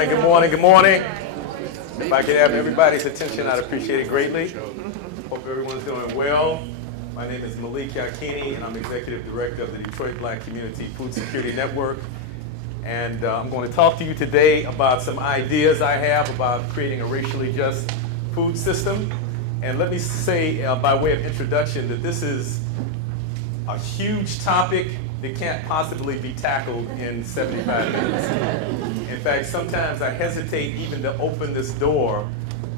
morning, good morning, good morning. If I could have everybody's attention, I'd appreciate it greatly. Hope everyone's doing well. My name is Malik Kenyatta Yakini, and I'm Executive Director of the Detroit Black Community Food Security Network. And I'm going to talk to you today about some ideas I have about creating a racially just food system. And let me say, by way of introduction, that this is a huge topic that can't possibly be tackled in 75 minutes. In fact, sometimes I hesitate even to open this door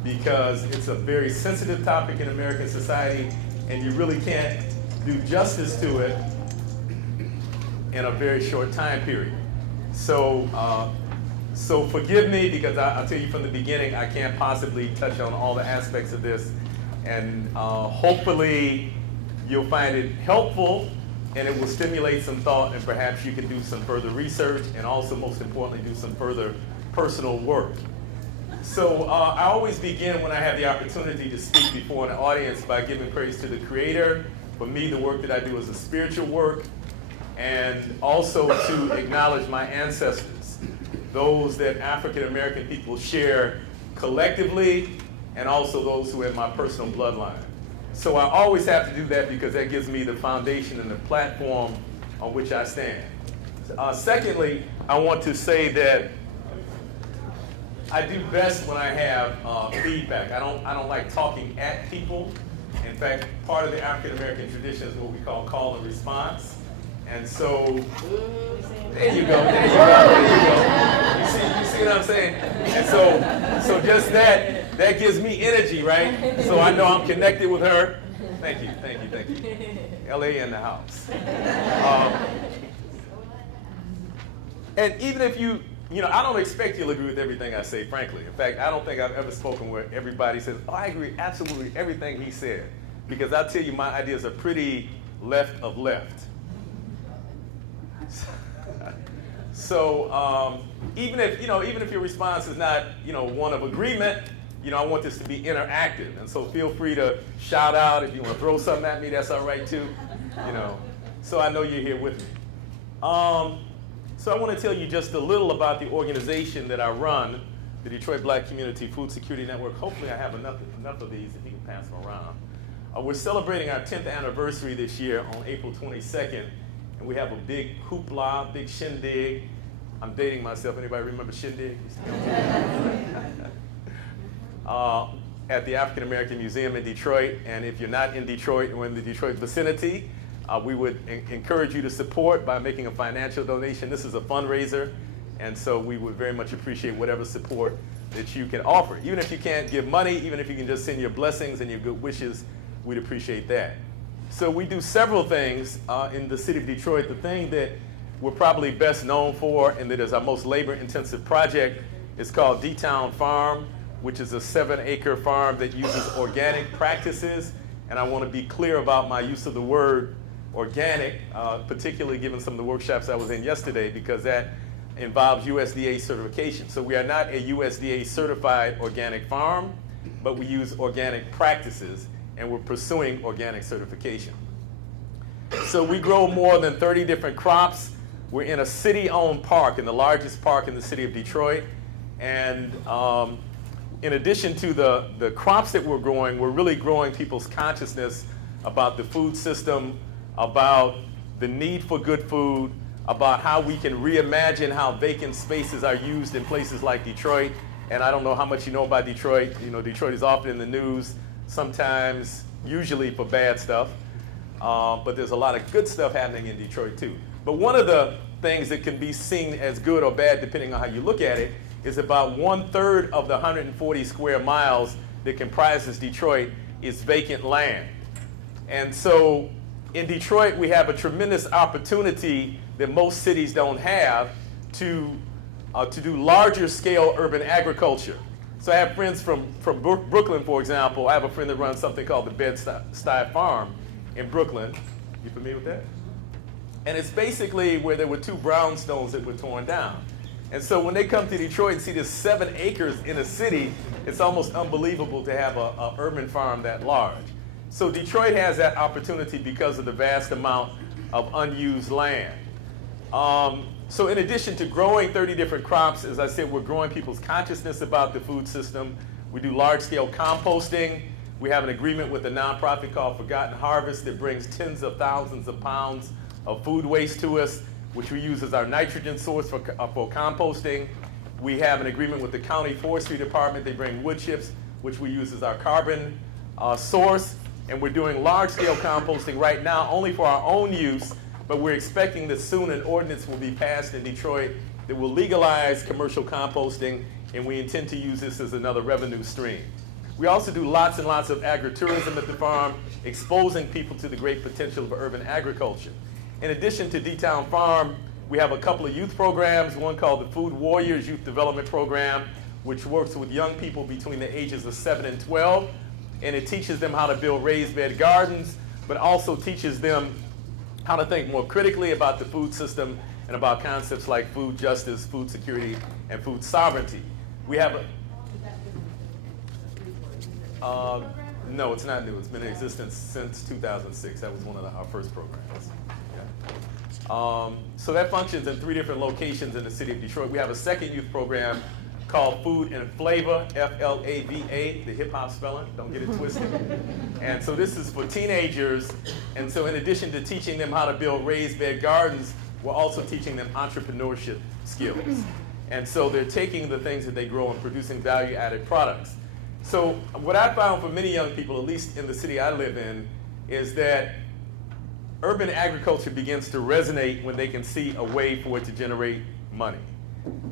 because it's a very sensitive topic in American society, and you really can't do justice to it in a very short time period. So forgive me, because I'll tell you from the beginning, I can't possibly touch on all the aspects of this, and hopefully you'll find it helpful and it will stimulate some thought, and perhaps you can do some further research and also, most importantly, do some further personal work. So I always begin when I have the opportunity to speak before an audience by giving praise to the Creator. For me, the work that I do is a spiritual work, and also to acknowledge my ancestors, those that African American people share collectively, and also those who have my personal bloodline. So I always have to do that because that gives me the foundation and the platform on which I stand. Secondly, I want to say that I do best when I have feedback. I don't like talking at people. In fact, part of the African American tradition is what we call and response. And so, there you go. You see what I'm saying? And so just that gives me energy, right? So I know I'm connected with her. Thank you. LA in the house. And even if I don't expect you'll agree with everything I say, frankly. In fact, I don't think I've ever spoken where everybody says, oh, I agree absolutely with everything he said. Because I tell you, my ideas are pretty left of left. So even if your response is not one of agreement, I want this to be interactive, and so feel free to shout out if you want to throw something at me. That's all right too. So I know you're here with me. So I want to tell you just a little about the organization that I run, the Detroit Black Community Food Security Network. Hopefully I have enough of these if you can pass them around. We're celebrating our 10th anniversary this year on April 22nd. And we have a big hoopla, big shindig. I'm dating myself. Anybody remember shindig? At the African American Museum in Detroit. And if you're not in Detroit or in the Detroit vicinity, we would encourage you to support by making a financial donation. This is a fundraiser, and so we would very much appreciate whatever support that you can offer. Even if you can't give money, even if you can just send your blessings and your good wishes, we'd appreciate that. So we do several things in the city of Detroit. The thing that we're probably best known for, and that is our most labor-intensive project, is called D-Town Farm, which is a 7-acre farm that uses organic practices. And I want to be clear about my use of the word organic, particularly given some of the workshops I was in yesterday, because that involves USDA certification. So we are not a USDA certified organic farm, but we use organic practices, and we're pursuing organic certification. So we grow more than 30 different crops. We're in a city-owned park, in the largest park in the city of Detroit. And in addition to the crops that we're growing, we're really growing people's consciousness about the food system, about the need for good food, about how we can reimagine how vacant spaces are used in places like Detroit. And I don't know how much you know about Detroit. Detroit is often in the news, sometimes, usually for bad stuff. But there's a lot of good stuff happening in Detroit too. But one of the things that can be seen as good or bad, depending on how you look at it, is about 1/3 of the 140 square miles that comprises Detroit is vacant land. And so in Detroit, we have a tremendous opportunity that most cities don't have to do larger scale urban agriculture. So I have friends from Brooklyn, for example. I have a friend that runs something called the Bed-Stuy Farm in Brooklyn. You familiar with that? And it's basically where there were 2 brownstones that were torn down. And so when they come to Detroit and see this 7 acres in a city, it's almost unbelievable to have an urban farm that large. So Detroit has that opportunity because of the vast amount of unused land. So in addition to growing 30 different crops, as I said, we're growing people's consciousness about the food system. We do large-scale composting. We have an agreement with a nonprofit called Forgotten Harvest that brings tens of thousands of pounds of food waste to us, which we use as our nitrogen source for composting. We have an agreement with the county forestry department. They bring wood chips, which we use as our carbon source. And we're doing large-scale composting right now only for our own use, but we're expecting that soon an ordinance will be passed in Detroit that will legalize commercial composting, and we intend to use this as another revenue stream. We also do lots and lots of agritourism at the farm, exposing people to the great potential of urban agriculture. In addition to D-Town Farm, we have a couple of youth programs, one called the Food Warriors Youth Development Program, which works with young people between the ages of 7 and 12, and it teaches them how to build raised bed gardens, but also teaches them how to think more critically about the food system and about concepts like food justice, food security, and food sovereignty. We have no, it's not new. It's been in existence since 2006. That was one of our first programs. Yeah. So that functions in 3 different locations in the city of Detroit. We have a second youth program called Food and Flavor, F-L-A-V-A, the hip-hop spelling, don't get it twisted. And so this is for teenagers, and so in addition to teaching them how to build raised bed gardens, we're also teaching them entrepreneurship skills. And so they're taking the things that they grow and producing value-added products. So what I found for many young people, at least in the city I live in, is that urban agriculture begins to resonate when they can see a way for it to generate money.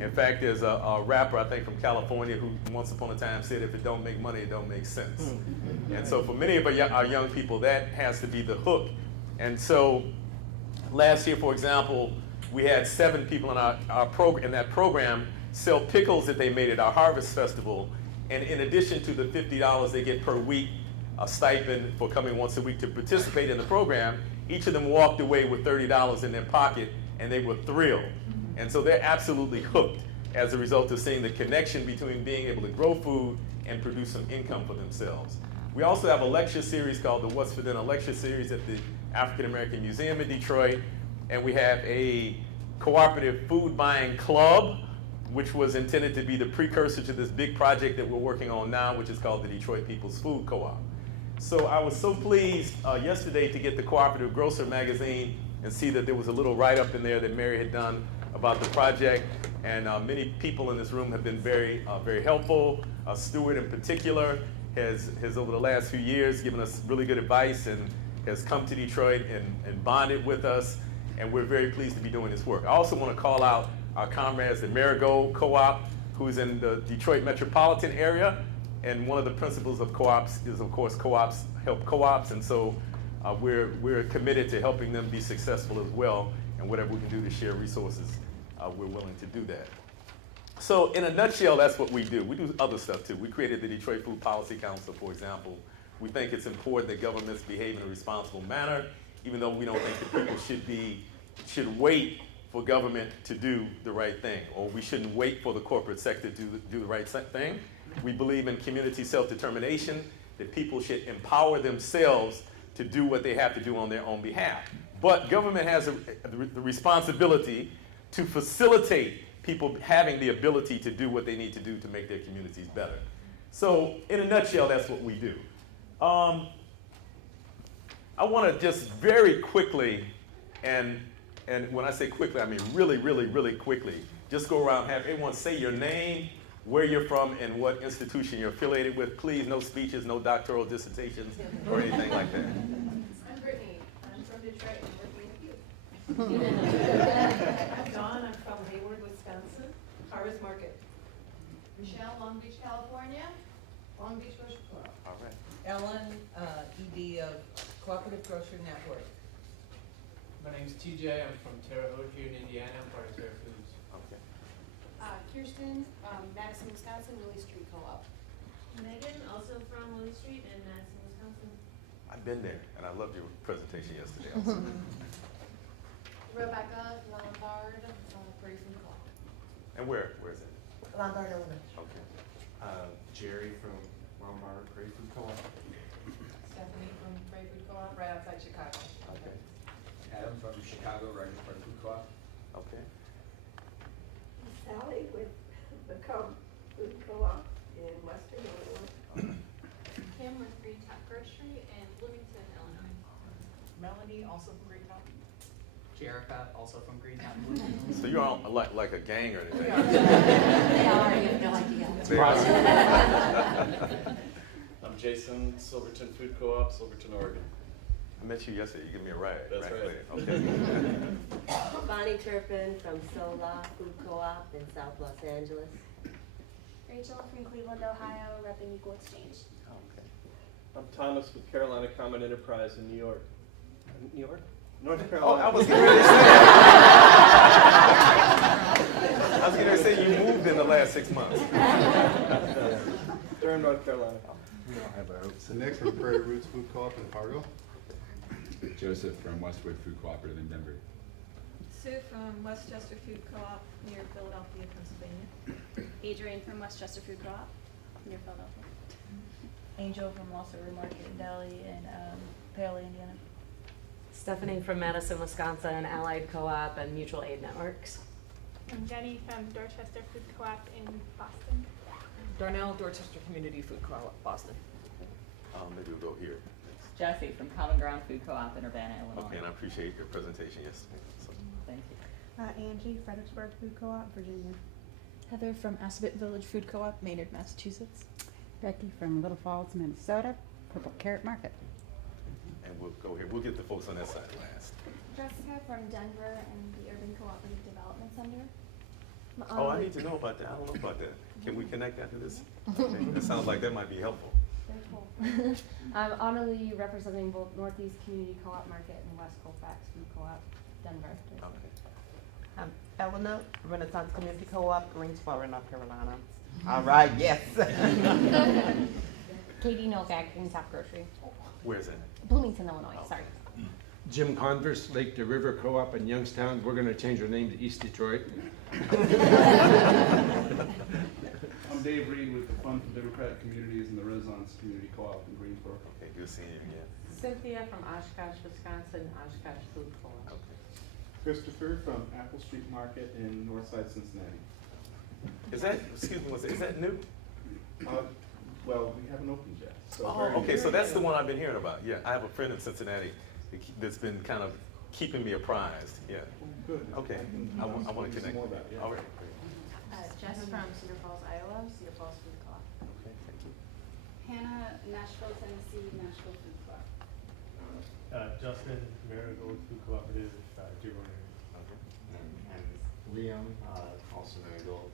In fact, there's a rapper, I think, from California who once upon a time said, if it don't make money, it don't make sense. And so for many of our young people, that has to be the hook. And so last year, for example, we had 7 people in in that program sell pickles that they made at our Harvest Festival. And in addition to the $50 they get per week, a stipend for coming once a week to participate in the program, each of them walked away with $30 in their pocket, and they were thrilled. And so they're absolutely hooked as a result of seeing the connection between being able to grow food and produce some income for themselves. We also have a lecture series called the What's for Dinner lecture series at the African American Museum in Detroit. And we have a cooperative food buying club, which was intended to be the precursor to this big project that we're working on now, which is called the Detroit People's Food Co-op. So I was so pleased yesterday to get the Cooperative Grocer magazine and see that there was a little write-up in there that Mary had done about the project, and many people in this room have been very, very helpful. Stuart in particular has over the last few years given us really good advice and has come to Detroit and bonded with us, and we're very pleased to be doing this work. I also want to call out our comrades at Marigold Co-op, who's in the Detroit metropolitan area, and one of the principles of co-ops is, of course, co-ops help co-ops, and so we're committed to helping them be successful as well. And whatever we can do to share resources, we're willing to do that. So in a nutshell, that's what we do. We do other stuff too. We created the Detroit Food Policy Council, for example. We think it's important that governments behave in a responsible manner, even though we don't think that people should wait for government to do the right thing, or we shouldn't wait for the corporate sector to do the right thing. We believe in community self-determination, that people should empower themselves to do what they have to do on their own behalf. But government has the responsibility to facilitate people having the ability to do what they need to do to make their communities better. So in a nutshell, that's what we do. I want to just very quickly, and when I say quickly, I mean really, really, really quickly, just go around, have everyone say your name, where you're from, and what institution you're affiliated with. Please, no speeches, no doctoral dissertations, or anything like that. I'm Brittany. I'm from Detroit and working with you. I'm Dawn. I'm from Hayward, Wisconsin. Harvest Market. Michelle, Long Beach, California. Long Beach Grocery Co-op. All right. Ellen, ED of Cooperative Grocery Network. My name's TJ. I'm from Terre Haute here in Indiana. I'm part of Terre Foods. Okay. Kirsten, Madison, Wisconsin, Willie Street Co-op. Megan, also from Willie Street in Madison, Wisconsin. I've been there, and I loved your presentation yesterday also. Rebecca Lombard, Prairie Food Co-op. And where is it? Lombard, Illinois. Okay. Jerry from Lombard Prairie Food Co-op. Stephanie from Prairie Food Co-op, right outside Chicago. Okay. Adam from Chicago, right in Prairie Food Co-op. Okay. Sally with the Food Co-op in Western Illinois. Kim with Green Top Grocery in Bloomington, Illinois. Melanie, also from Great Top. Jerica, also from Greentown. So you're all like a gang or anything? They are, you have no idea. They are. I'm Jason, Silverton Food Co-op, Silverton, Oregon. I met you yesterday. You gave me a ride. That's right. Okay. Bonnie Turpin from Sola Food Co-op in South Los Angeles. Rachel from Cleveland, Ohio, repping Equal Exchange. Okay. I'm Thomas with Carolina Common Enterprise in New York. New York? North Oh, Carolina. I was getting ready to say that. I was getting ready to say you moved in the last 6 months. Durham, North Carolina. So next from Prairie Roots Food Co-op in Fargo. Joseph from Westwood Food Cooperative in Denver. Sue from Westchester Food Co-op near Philadelphia, Pennsylvania. Adrian from Westchester Food Co-op near Philadelphia. Angel from Lost River Market and Deli in Paoli, Indiana. Stephanie from Madison, Wisconsin, Allied Co-op and Mutual Aid Networks. I'm Jenny from Dorchester Food Co-op in Boston. Darnell, Dorchester Community Food Co-op, Boston. Maybe we'll go here. Jesse from Common Ground Food Co-op in Urbana, Illinois. Okay, and I appreciate your presentation yesterday. So, Thank you. Angie, Fredericksburg Food Co-op, Virginia. Heather from Assabet Village Food Co-op, Maynard, Massachusetts. Becky from Little Falls, Minnesota, Purple Carrot Market. and we'll go here. We'll get the folks on that side last. Jessica from Denver and the Urban Cooperative Development Center. Oh, I need to know about that. I don't know about that. Can we connect that to this? Okay. That sounds like that might be helpful. Very cool. I'm Annalie, representing both Northeast Community Co-op Market and West Colfax Food Co-op, Denver. Okay. Eleanor, Renaissance Community Co-op, Greensboro, North Carolina. All right, yes. Katie Novak, Green Top Grocery. Where's that? Bloomington, Illinois, sorry. Jim Converse, Lake to River Co-op in Youngstown. We're going to change our name to East Detroit. I'm Dave Reed with the Fund for Democratic Communities and the Renaissance Community Co-op in Greensboro. Okay, good seeing you again. Cynthia from Oshkosh, Wisconsin, Oshkosh Food Co-op. Okay. Christopher from Apple Street Market in Northside Cincinnati. Is that, excuse me, is that new? Well, we haven't opened yet. So Oh, very okay, new. so that's the one I've been hearing about. Yeah, I have a friend in Cincinnati that's been kind of keeping me apprised. Yeah. Good. Okay, I want to connect. More about it, yeah. All right. Jess from Cedar Falls, Iowa, Cedar Falls Food Co-op. Okay, thank you. Hannah, Nashville, Tennessee, Nashville Food Co-op. Justin, Marigold Food Cooperative, Dearborn area. Okay. And Liam, also Marigold.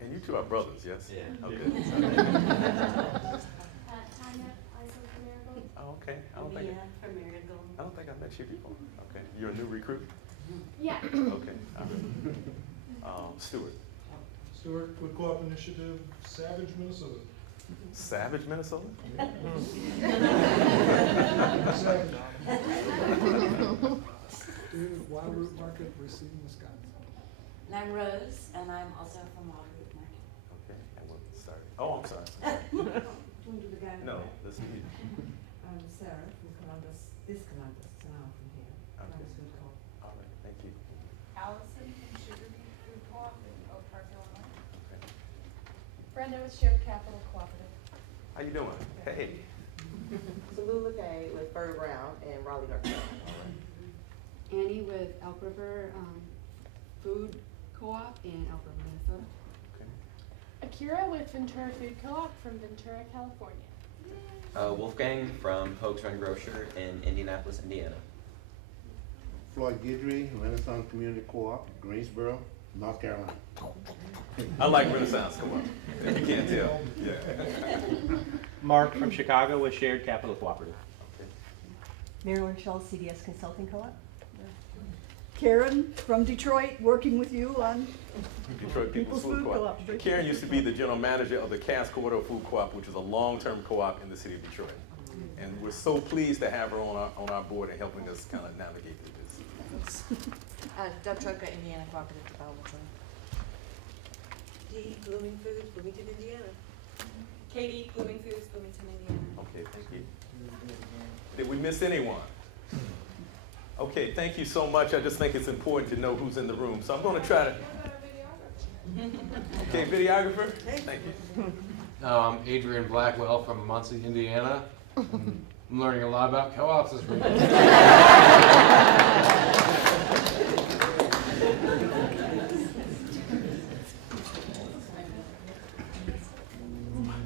And you two are brothers, yes? Yeah. Okay. Tanya, Isaac from Marigold. Oh, okay. I don't think from Marigold. I met you before. Okay. You're a new recruit? Yeah. Okay. All right. Stuart. Stewart Food Co-op Initiative, Savage, Minnesota. Savage, Minnesota? Wild Root Market, Racine, Wisconsin. And I'm Rose, and I'm also from Wild Root Market. Okay. And we'll start. Oh, I'm sorry. Do you want to do the guy? No, this is you. I'm Sarah from Columbus, Columbus, so I'm from here. Okay. Food Co-op. All right. Thank you. Allison from Sugar Beet Food Co-op in Oak Park, Illinois. Okay. Brenda with Shared Capital Cooperative. How you doing? Hey. Tallulah Kay with Bird Brown and Raleigh, North Carolina. Annie with Elk River Food Co-op in Elk River, Minnesota. Okay. Akira with Ventura Food Co-op from Ventura, California. Wolfgang from Hoag's Run Grocer in Indianapolis, Indiana. Floyd Guidry, Renaissance Community Co-op, Greensboro, North Carolina. I like Renaissance. Come on. If you can't tell. Yeah. Mark from Chicago with Shared Capital Cooperative. Okay. Marilyn Schultz, CDS Consulting Co-op. Karen from Detroit, working with you on Detroit People's Food Co-op. Karen used to be the general manager of the Cass Corridor Food Co-op, which is a long-term co-op in the city of Detroit. And we're so pleased to have her on our board and helping us kind of navigate through this. Doug Troca, Indiana Cooperative Development Center. Dee, Blooming Foods, Bloomington, Indiana. Katie, Blooming Foods, Bloomington, Indiana. Okay, thank you. Did we miss anyone? Okay, thank you so much. I just think it's important to know who's in the room. So I'm going to try to. Okay, videographer, thank you. I'm Adrian Blackwell from Muncie, Indiana. I'm learning a lot about co-ops this week.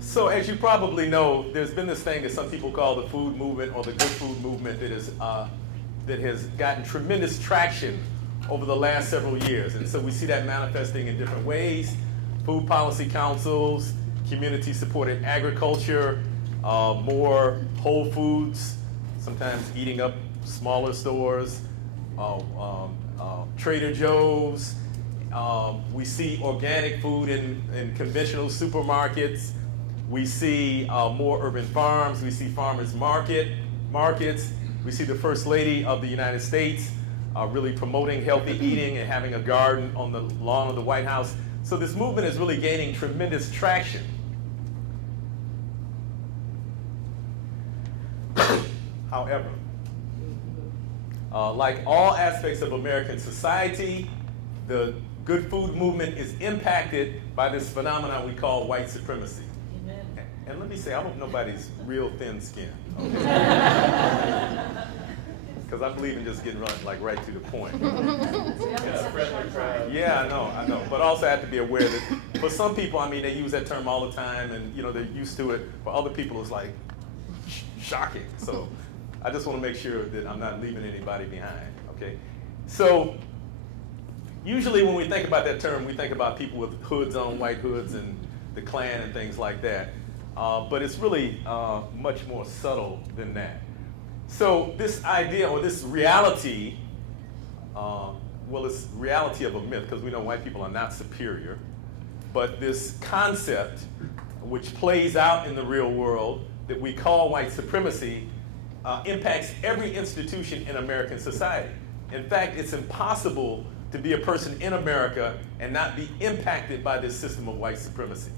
So as you probably know, there's been this thing that some people call the food movement or the good food movement that has gotten tremendous traction over the last several years. And so we see that manifesting in different ways. Food policy councils, community-supported agriculture, more whole foods, sometimes eating up smaller stores, Trader Joe's. We see organic food in conventional supermarkets. We see more urban farms. We see farmers markets. We see the First Lady of the United States really promoting healthy eating and having a garden on the lawn of the White House. So this movement is really gaining tremendous traction. However, like all aspects of American society, the good food movement is impacted by this phenomenon we call white supremacy. And let me say, I hope nobody's real thin skinned, because I believe in just getting right to the point. Yeah, I know. But also I have to be aware that for some people, I mean, they use that term all the time, and they're used to it. For other people, it's like shocking. So I just want to make sure that I'm not leaving anybody behind. Okay. So usually when we think about that term, we think about people with hoods on, white hoods, and the Klan and things like that. But it's really much more subtle than that. So this idea or this reality, well, it's reality of a myth, because we know white people are not superior. But this concept, which plays out in the real world, that we call white supremacy, impacts every institution in American society. In fact, it's impossible to be a person in America and not be impacted by this system of white supremacy.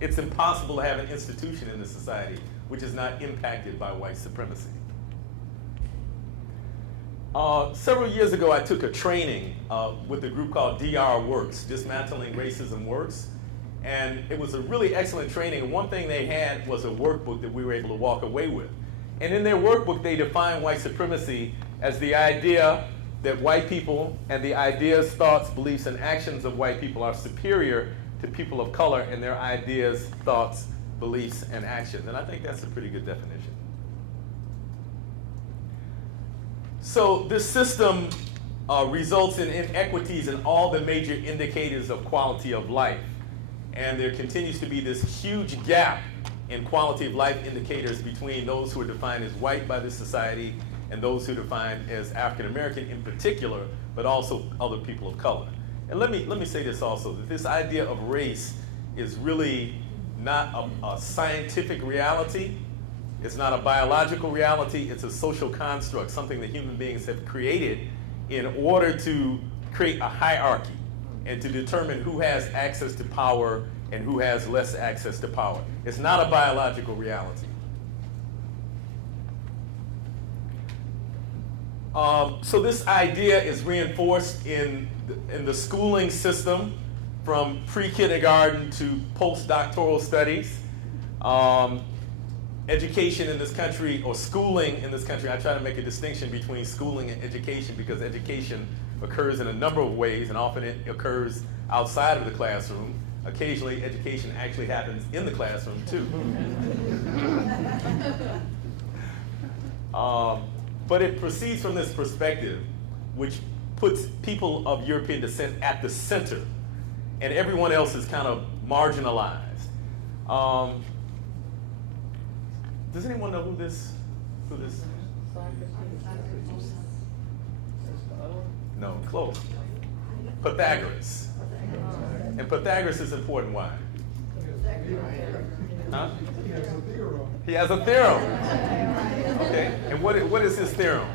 It's impossible to have an institution in the society which is not impacted by white supremacy. Several years ago, I took a training with a group called DR Works, Dismantling Racism Works. And it was a really excellent training. And one thing they had was a workbook that we were able to walk away with. And in their workbook, they defined white supremacy as the idea that white people and the ideas, thoughts, beliefs, and actions of white people are superior to people of color and their ideas, thoughts, beliefs, and actions. And I think that's a pretty good definition. So this system results in inequities in all the major indicators of quality of life. And there continues to be this huge gap in quality of life indicators between those who are defined as white by this society and those who are defined as African American in particular, but also other people of color. And let me say this also, that this idea of race is really not a scientific reality. It's not a biological reality. It's a social construct, something that human beings have created in order to create a hierarchy and to determine who has access to power and who has less access to power. It's not a biological reality. So this idea is reinforced in the schooling system from pre-kindergarten to postdoctoral studies. Education in this country, or schooling in this country, I try to make a distinction between schooling and education because education occurs in a number of ways, and often it occurs outside of the classroom. Occasionally, education actually happens in the classroom too. But it proceeds from this perspective, which puts people of European descent at the center, and everyone else is kind of marginalized. Does anyone know who this? No, close. Pythagoras. And Pythagoras is important. Why? Huh? He has a theorem. Okay. And what is his theorem?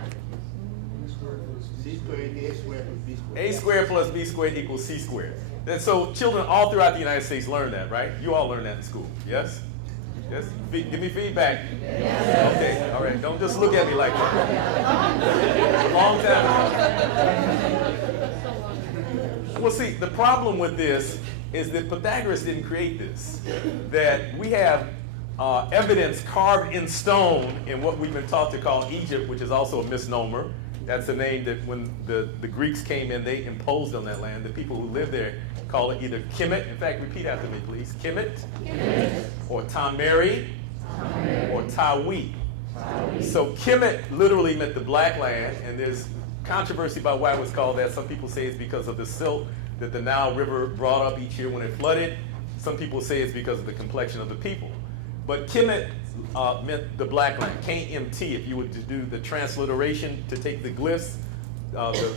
A squared plus B squared equals C squared. And so children all throughout the United States learn that, right? You all learn that in school, yes? Yes? Give me feedback. Yes. Okay, all right. Don't just look at me like that. A long time Well, see, the problem with this is that Pythagoras didn't create this. That we have evidence carved in stone in what we've been taught to call Egypt, which is also a misnomer. That's the name that when the Greeks came in, they imposed on that land. The people who live there call it either Kemet. In fact, repeat after me, please. Kemet, or Tameri, or Tawi. So Kemet literally meant the black land, and there's controversy about why it was called that. Some people say it's because of the silt that the Nile River brought up each year when it flooded. Some people say it's because of the complexion of the people. But Kemet meant the black land, KMT, if you were to do the transliteration to take the glyphs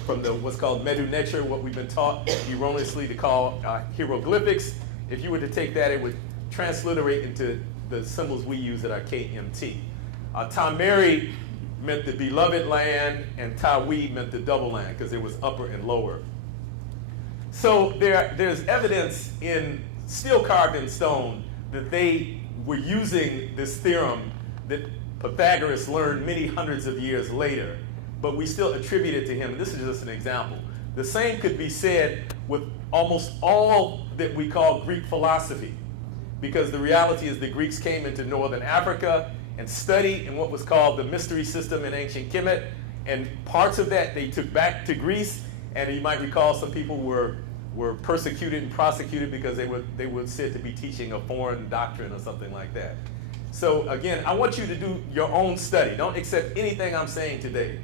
from the what's called Medu Neter, what we've been taught erroneously to call hieroglyphics. If you were to take that, it would transliterate into the symbols we use that are KMT. Tameri meant the beloved land, and Tawi meant the double land, because there was upper and lower. So there's evidence still carved in stone that they were using this theorem that Pythagoras learned many hundreds of years later, but we still attribute it to him. This is just an example. The same could be said with almost all that we call Greek philosophy, because the reality is the Greeks came into northern Africa and studied in what was called the mystery system in ancient Kemet, and parts of that they took back to Greece, and you might recall some people were persecuted and prosecuted because they were said to be teaching a foreign doctrine or something like that. So again, I want you to do your own study. Don't accept anything I'm saying today.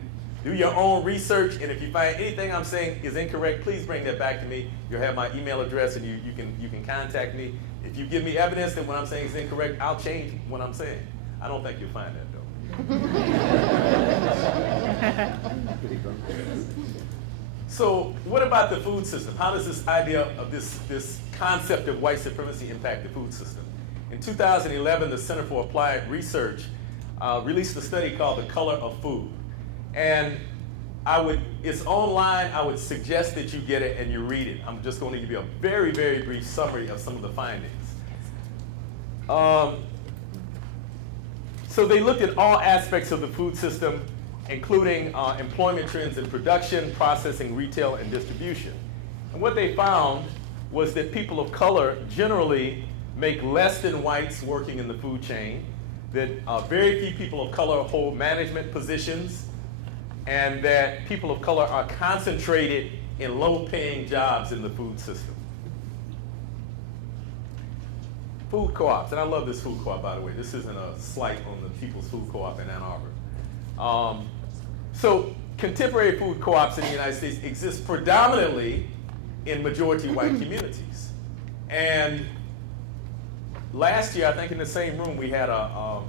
Do your own research, and if you find anything I'm saying is incorrect, please bring that back to me. You'll have my email address, and you can contact me. If you give me evidence that what I'm saying is incorrect, I'll change what I'm saying. I don't think you'll find that, though. So what about the food system? How does this idea of this concept of white supremacy impact the food system? In 2011, the Center for Applied Research released a study called The Color of Food. And it's online. I would suggest that you get it and you read it. I'm just going to give you a very, very brief summary of some of the findings. So they looked at all aspects of the food system, including employment trends in production, processing, retail, and distribution. And what they found was that people of color generally make less than whites working in the food chain, that very few people of color hold management positions, and that people of color are concentrated in low-paying jobs in the food system. Food co-ops, and I love this food co-op, by the way. This isn't a slight on the People's Food Co-op in Ann Arbor. So contemporary food co-ops in the United States exist predominantly in majority white communities. And last year, I think in the same room, we had a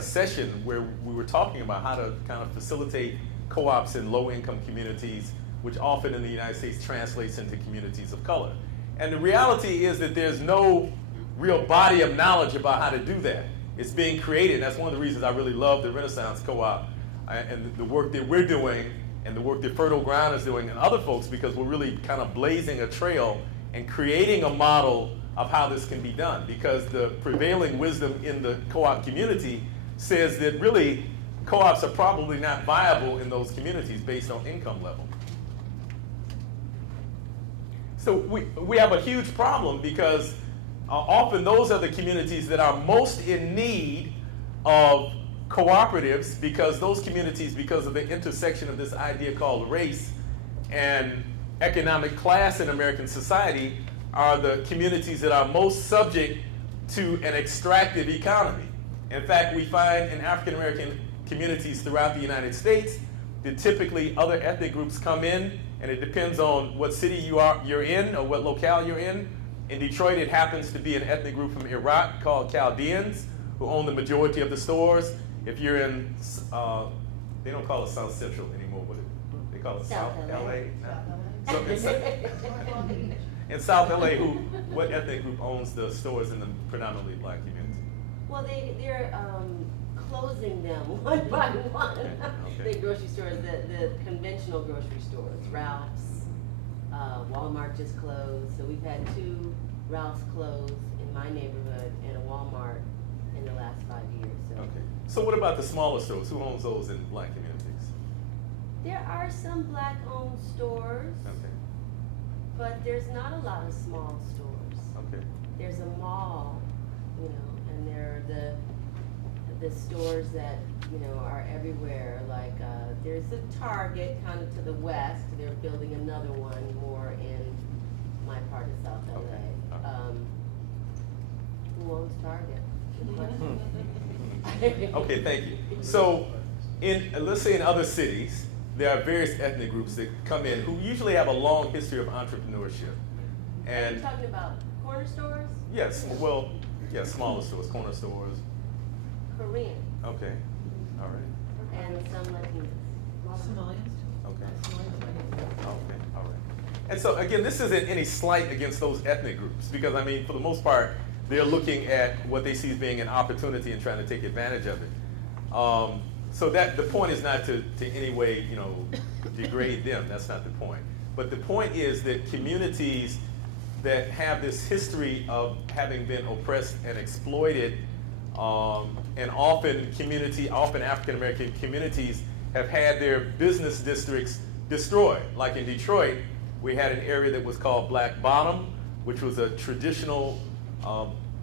session where we were talking about how to kind of facilitate co-ops in low-income communities, which often in the United States translates into communities of color. And the reality is that there's no real body of knowledge about how to do that. It's being created. That's one of the reasons I really love the Renaissance Co-op and the work that we're doing and the work that Fertile Ground is doing and other folks, because we're really kind of blazing a trail and creating a model of how this can be done, because the prevailing wisdom in the co-op community says that really co-ops are probably not viable in those communities based on income level. So we have a huge problem, because often those are the communities that are most in need of cooperatives, because those communities, because of the intersection of this idea called race and economic class in American society, are the communities that are most subject to an extractive economy. In fact, we find in African American communities throughout the United States that typically other ethnic groups come in, and it depends on what city you're in or what locale you're in. In Detroit, it happens to be an ethnic group from Iraq called Chaldeans, who own the majority of the stores. If you're in, they don't call it South Central anymore, but they call it South LA. So in South LA, what ethnic group owns the stores in the predominantly black community? Well, they're closing them one by one. Okay. The grocery stores, the conventional grocery stores, Ralph's, Walmart just closed. So we've had 2 Ralph's close in my neighborhood and a Walmart in the last 5 years. So. Okay. So what about the smaller stores? Who owns those in black communities? There are some black-owned stores. Okay. but there's not a lot of small stores. Okay. There's a mall, you know, and there are the stores that, you know, are everywhere. Like, there's a Target kind of to the west. They're building another one more in my part of South LA. Okay. Who owns Target? Good question. Okay, thank you. So, let's say in other cities, there are various ethnic groups that come in who usually have a long history of entrepreneurship. Are you talking about corner stores? Yes, well, yeah, smaller stores, corner stores. Korean. Okay, all right. And some Latinos. Okay. Okay, all right. And so again, this isn't any slight against those ethnic groups because I mean, for the most part, they're looking at what they see as being an opportunity and trying to take advantage of it. So that the point is not to any way, you know, degrade them. That's not the point. But the point is that communities that have this history of having been oppressed and exploited, and often African American communities have had their business districts destroyed. Like in Detroit, we had an area that was called Black Bottom, which was a traditional,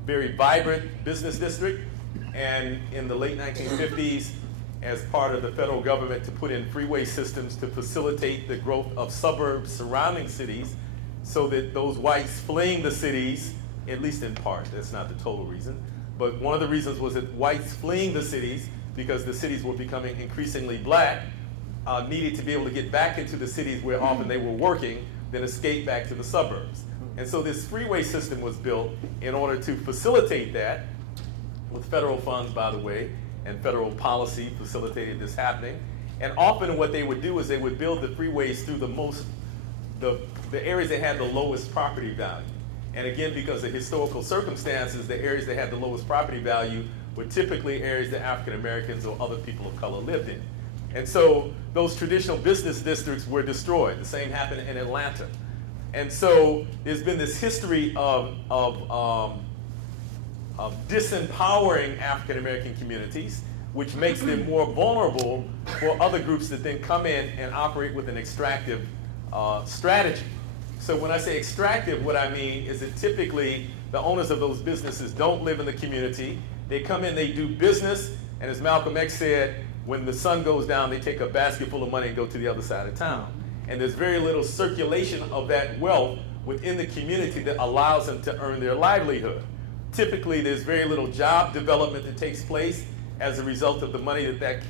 very vibrant business district. And in the late 1950s, as part of the federal government to put in freeway systems to facilitate the growth of suburbs surrounding cities so that those whites fleeing the cities, at least in part, that's not the total reason, but one of the reasons was that whites fleeing the cities because the cities were becoming increasingly black, needed to be able to get back into the cities where often they were working, then escape back to the suburbs. And so this freeway system was built in order to facilitate that, with federal funds, by the way, and federal policy facilitated this happening. And often what they would do is they would build the freeways through the areas that had the lowest property value. And again, because of historical circumstances, the areas that had the lowest property value were typically areas that African Americans or other people of color lived in. And so those traditional business districts were destroyed. The same happened in Atlanta. And so there's been this history of disempowering African American communities, which makes them more vulnerable for other groups that then come in and operate with an extractive strategy. So when I say extractive, what I mean is that typically the owners of those businesses don't live in the community. They come in, they do business, and as Malcolm X said, when the sun goes down, they take a basket full of money and go to the other side of town. And there's very little circulation of that wealth within the community that allows them to earn their livelihood. Typically, there's very little job development that takes place as a result of the money that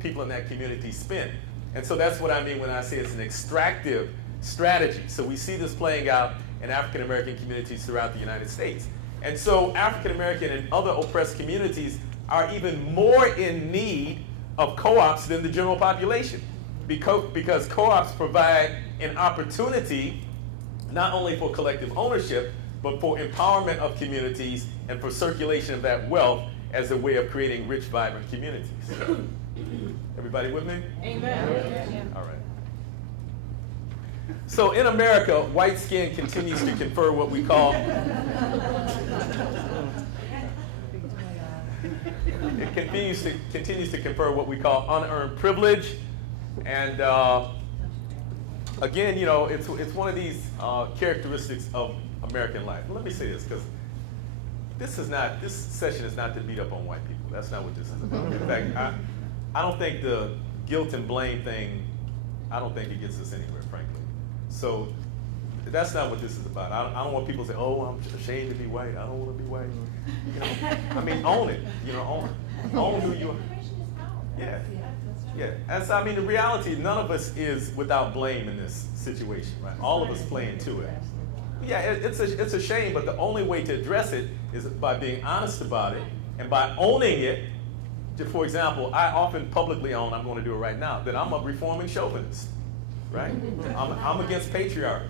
people in that community spend. And so that's what I mean when I say it's an extractive strategy. So we see this playing out in African American communities throughout the United States. And so African American and other oppressed communities are even more in need of co-ops than the general population, because co-ops provide an opportunity not only for collective ownership, but for empowerment of communities and for circulation of that wealth as a way of creating rich, vibrant communities. Everybody with me? Amen. All right. So in America, white skin continues to confer what we call continues to confer what we call unearned privilege, and again, you know, it's one of these characteristics of American life. Let me say this, because this session is not to beat up on white people. That's not what this is about. In fact, I don't think the guilt and blame thing, I don't think it gets us anywhere, frankly. So that's not what this is about. I don't want people to say, oh, I'm ashamed to be white. I don't want to be white. You know, I mean, own it. You know, own it. Own who you are. Yeah. Yeah. And so, I mean, the reality, none of us is without blame in this situation, right? All of us play into it. Yeah, it's a shame, but the only way to address it is by being honest about it and by owning it. For example, I often publicly own, I'm going to do it right now, that I'm a reforming chauvinist, right? I'm against patriarchy.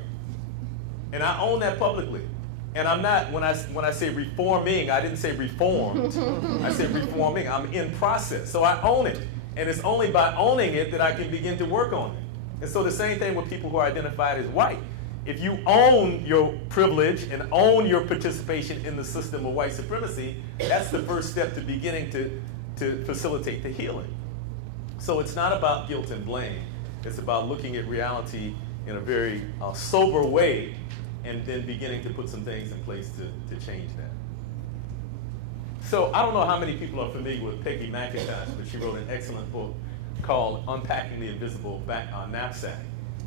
And I own that publicly. And I'm not, when I say reforming, I didn't say reformed. I said reforming. I'm in process. So I own it. And it's only by owning it that I can begin to work on it. And so the same thing with people who are identified as white. If you own your privilege and own your participation in the system of white supremacy, that's the first step to beginning to facilitate the healing. So it's not about guilt and blame. It's about looking at reality in a very sober way, and then beginning to put some things in place to change that. So I don't know how many people are familiar with Peggy McIntosh, but she wrote an excellent book called Unpacking the Invisible Knapsack.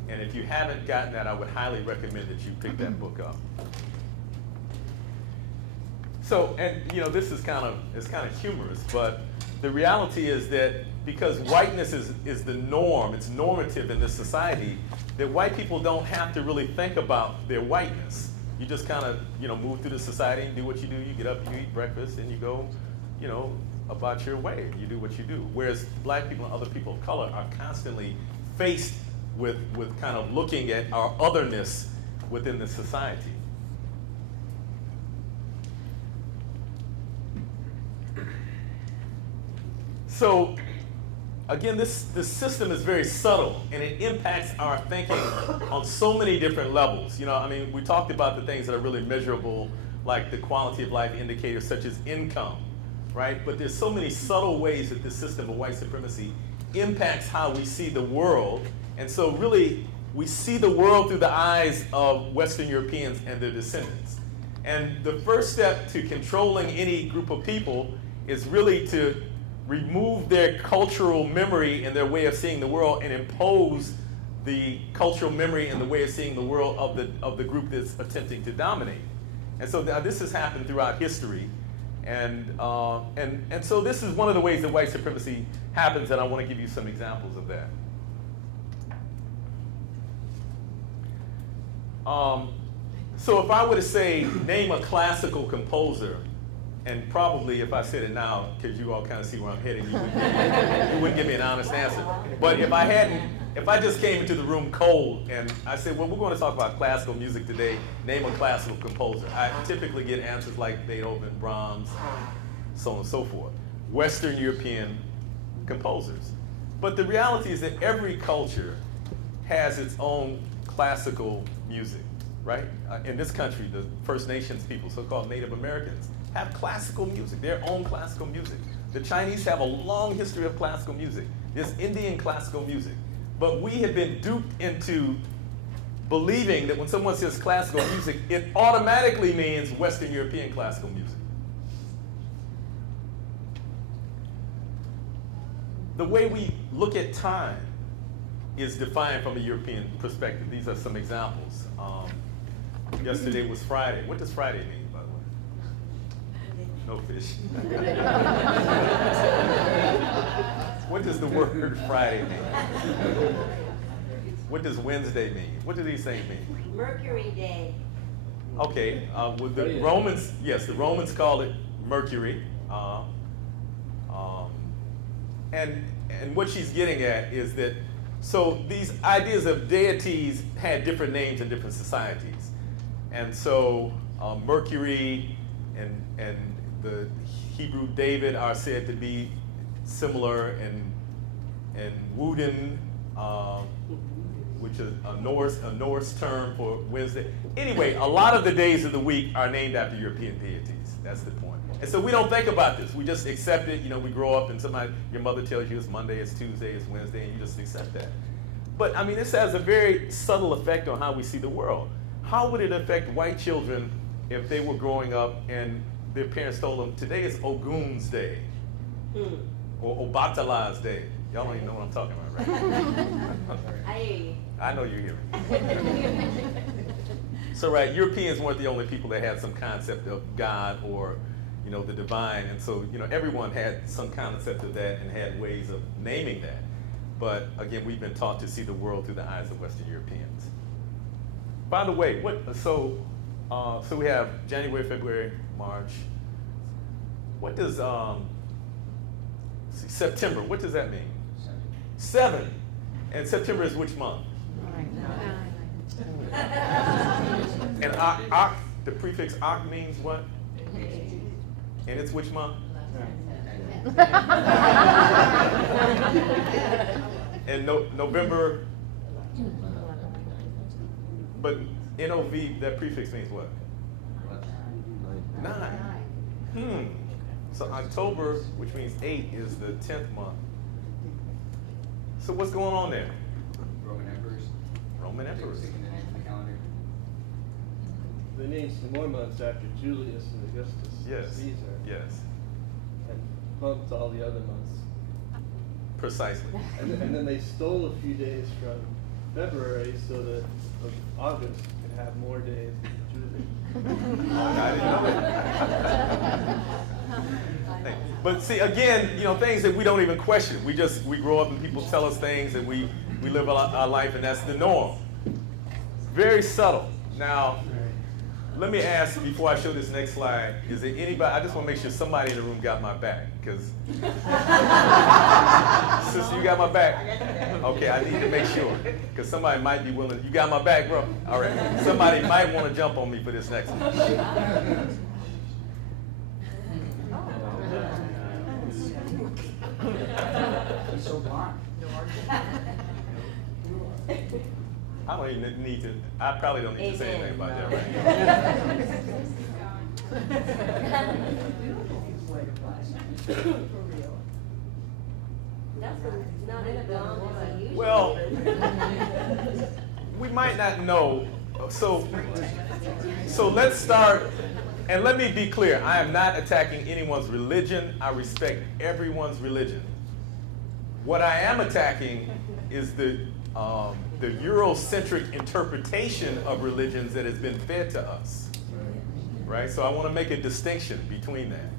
And if you haven't gotten that, I would highly recommend that you pick that book up. So, and you know, this is kind of humorous, but the reality is that because whiteness is the norm, it's normative in this society, that white people don't have to really think about their whiteness. You just kind of, you know, move through the society and do what you do. You get up, you eat breakfast, and you go, you know, about your way. You do what you do. Whereas black people and other people of color are constantly faced with kind of looking at our otherness within the society. So, again, this system is very subtle, and it impacts our thinking on so many different levels. You know, I mean, we talked about the things that are really measurable, like the quality of life indicators such as income, right? But there's so many subtle ways that this system of white supremacy impacts how we see the world. And so really, we see the world through the eyes of Western Europeans and their descendants. And the first step to controlling any group of people is really to remove their cultural memory and their way of seeing the world and impose the cultural memory and the way of seeing the world of the group that's attempting to dominate. And so this has happened throughout history. And so this is one of the ways that white supremacy happens, and I want to give you some examples of that. So if I were to say, name a classical composer, and probably if I said it now, because you all kind of see where I'm heading, you wouldn't give me an honest answer. But if I just came into the room cold and I said, well, we're going to talk about classical music today, name a classical composer, I typically get answers like Beethoven, Brahms, so on and so forth. Western European composers. But the reality is that every culture has its own classical music, right? In this country, the First Nations people, so-called Native Americans, have classical music, their own classical music. The Chinese have a long history of classical music. There's Indian classical music. But we have been duped into believing that when someone says classical music, it automatically means Western European classical music. The way we look at time is defined from a European perspective. These are some examples. Yesterday was Friday. What does Friday mean, by the way? No fish. What does the word Friday mean? What does Wednesday mean? What do these things mean? Mercury Day. Okay, well, the Romans, yes, the Romans called it Mercury. And what she's getting at is that, so these ideas of deities had different names in different societies. And so Mercury and the Hebrew David are said to be similar, and Woden, which is a Norse term for Wednesday. Anyway, a lot of the days of the week are named after European deities. That's the point. And so we don't think about this. We just accept it. You know, we grow up and your mother tells you it's Monday, it's Tuesday, it's Wednesday, and you just accept that. But I mean, this has a very subtle effect on how we see the world. How would it affect white children if they were growing up and their parents told them, today is Ogun's Day, or Obatala's Day? Y'all don't even know what I'm talking about, right? I hear you. I know you hear me. So, right, Europeans weren't the only people that had some concept of God or, you know, the divine. And so, you know, everyone had some concept of that and had ways of naming that. But again, we've been taught to see the world through the eyes of Western Europeans. By the way, so we have January, February, March. What does September? What does that mean? 7. And September is which month? 9. And the prefix "oct" means what? And it's which month? And November. But NOV, that prefix means what? 9. So October, which means 8, is the 10th month. So what's going on there? Roman emperors. Roman emperors. They named some more months after Julius and Augustus Yes. Caesar. Yes. And bumped all the other months. Precisely. And then they stole a few days from February so that August could have more days than Julius. I didn't know that. But see, again, you know, things that we don't even question. We grow up and people tell us things and we live our life and that's the norm. Very subtle. Now, let me ask before I show this next slide, is there anybody, I just want to make sure somebody in the room got my back, because, sister, you got my back? Okay, I need to make sure, because somebody might be willing, you got my back, bro? All right, somebody might want to jump on me for this next one. He's so blind. I don't even need to, I probably don't need to say anything about that right now. Well, we might not know. So let's start, and let me be clear, I am not attacking anyone's religion. I respect everyone's religion. What I am attacking is the Eurocentric interpretation of religions that has been fed to us, right? So I want to make a distinction between that.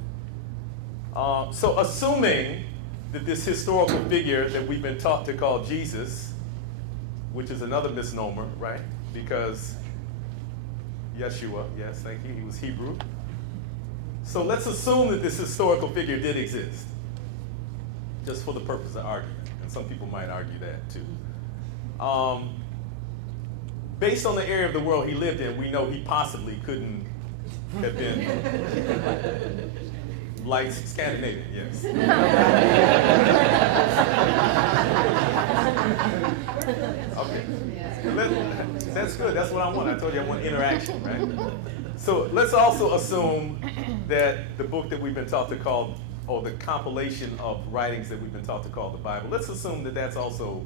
So assuming that this historical figure that we've been taught to call Jesus, which is another misnomer, right? Because Yeshua, yes, thank you, he was Hebrew. So let's assume that this historical figure did exist, just for the purpose of argument. And some people might argue that too. Based on the area of the world he lived in, we know he possibly couldn't have been like Scandinavian, yes. Okay. That's good. That's what I want. I told you I want interaction, right? So let's also assume that the book that we've been taught to call, or the compilation of writings that we've been taught to call the Bible, let's assume that that's also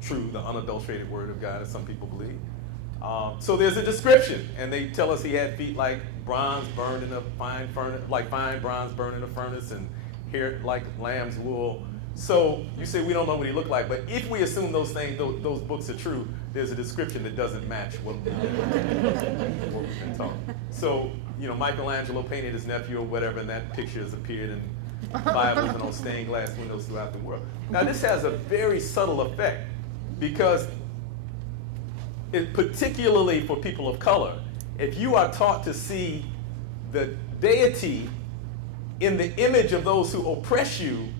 true, the unadulterated word of God, as some people believe. So there's a description, and they tell us he had feet like bronze burned in a fine furnace, like fine bronze burned in a furnace, and hair like lamb's wool. So you say we don't know what he looked like, but if we assume those things, those books are true, there's a description that doesn't match what we've been taught. So, you know, Michelangelo painted his nephew or whatever, and that picture has appeared in Bibles and on stained glass windows throughout the world. Now, this has a very subtle effect, because particularly for people of color, if you are taught to see the deity in the image of those who oppress you,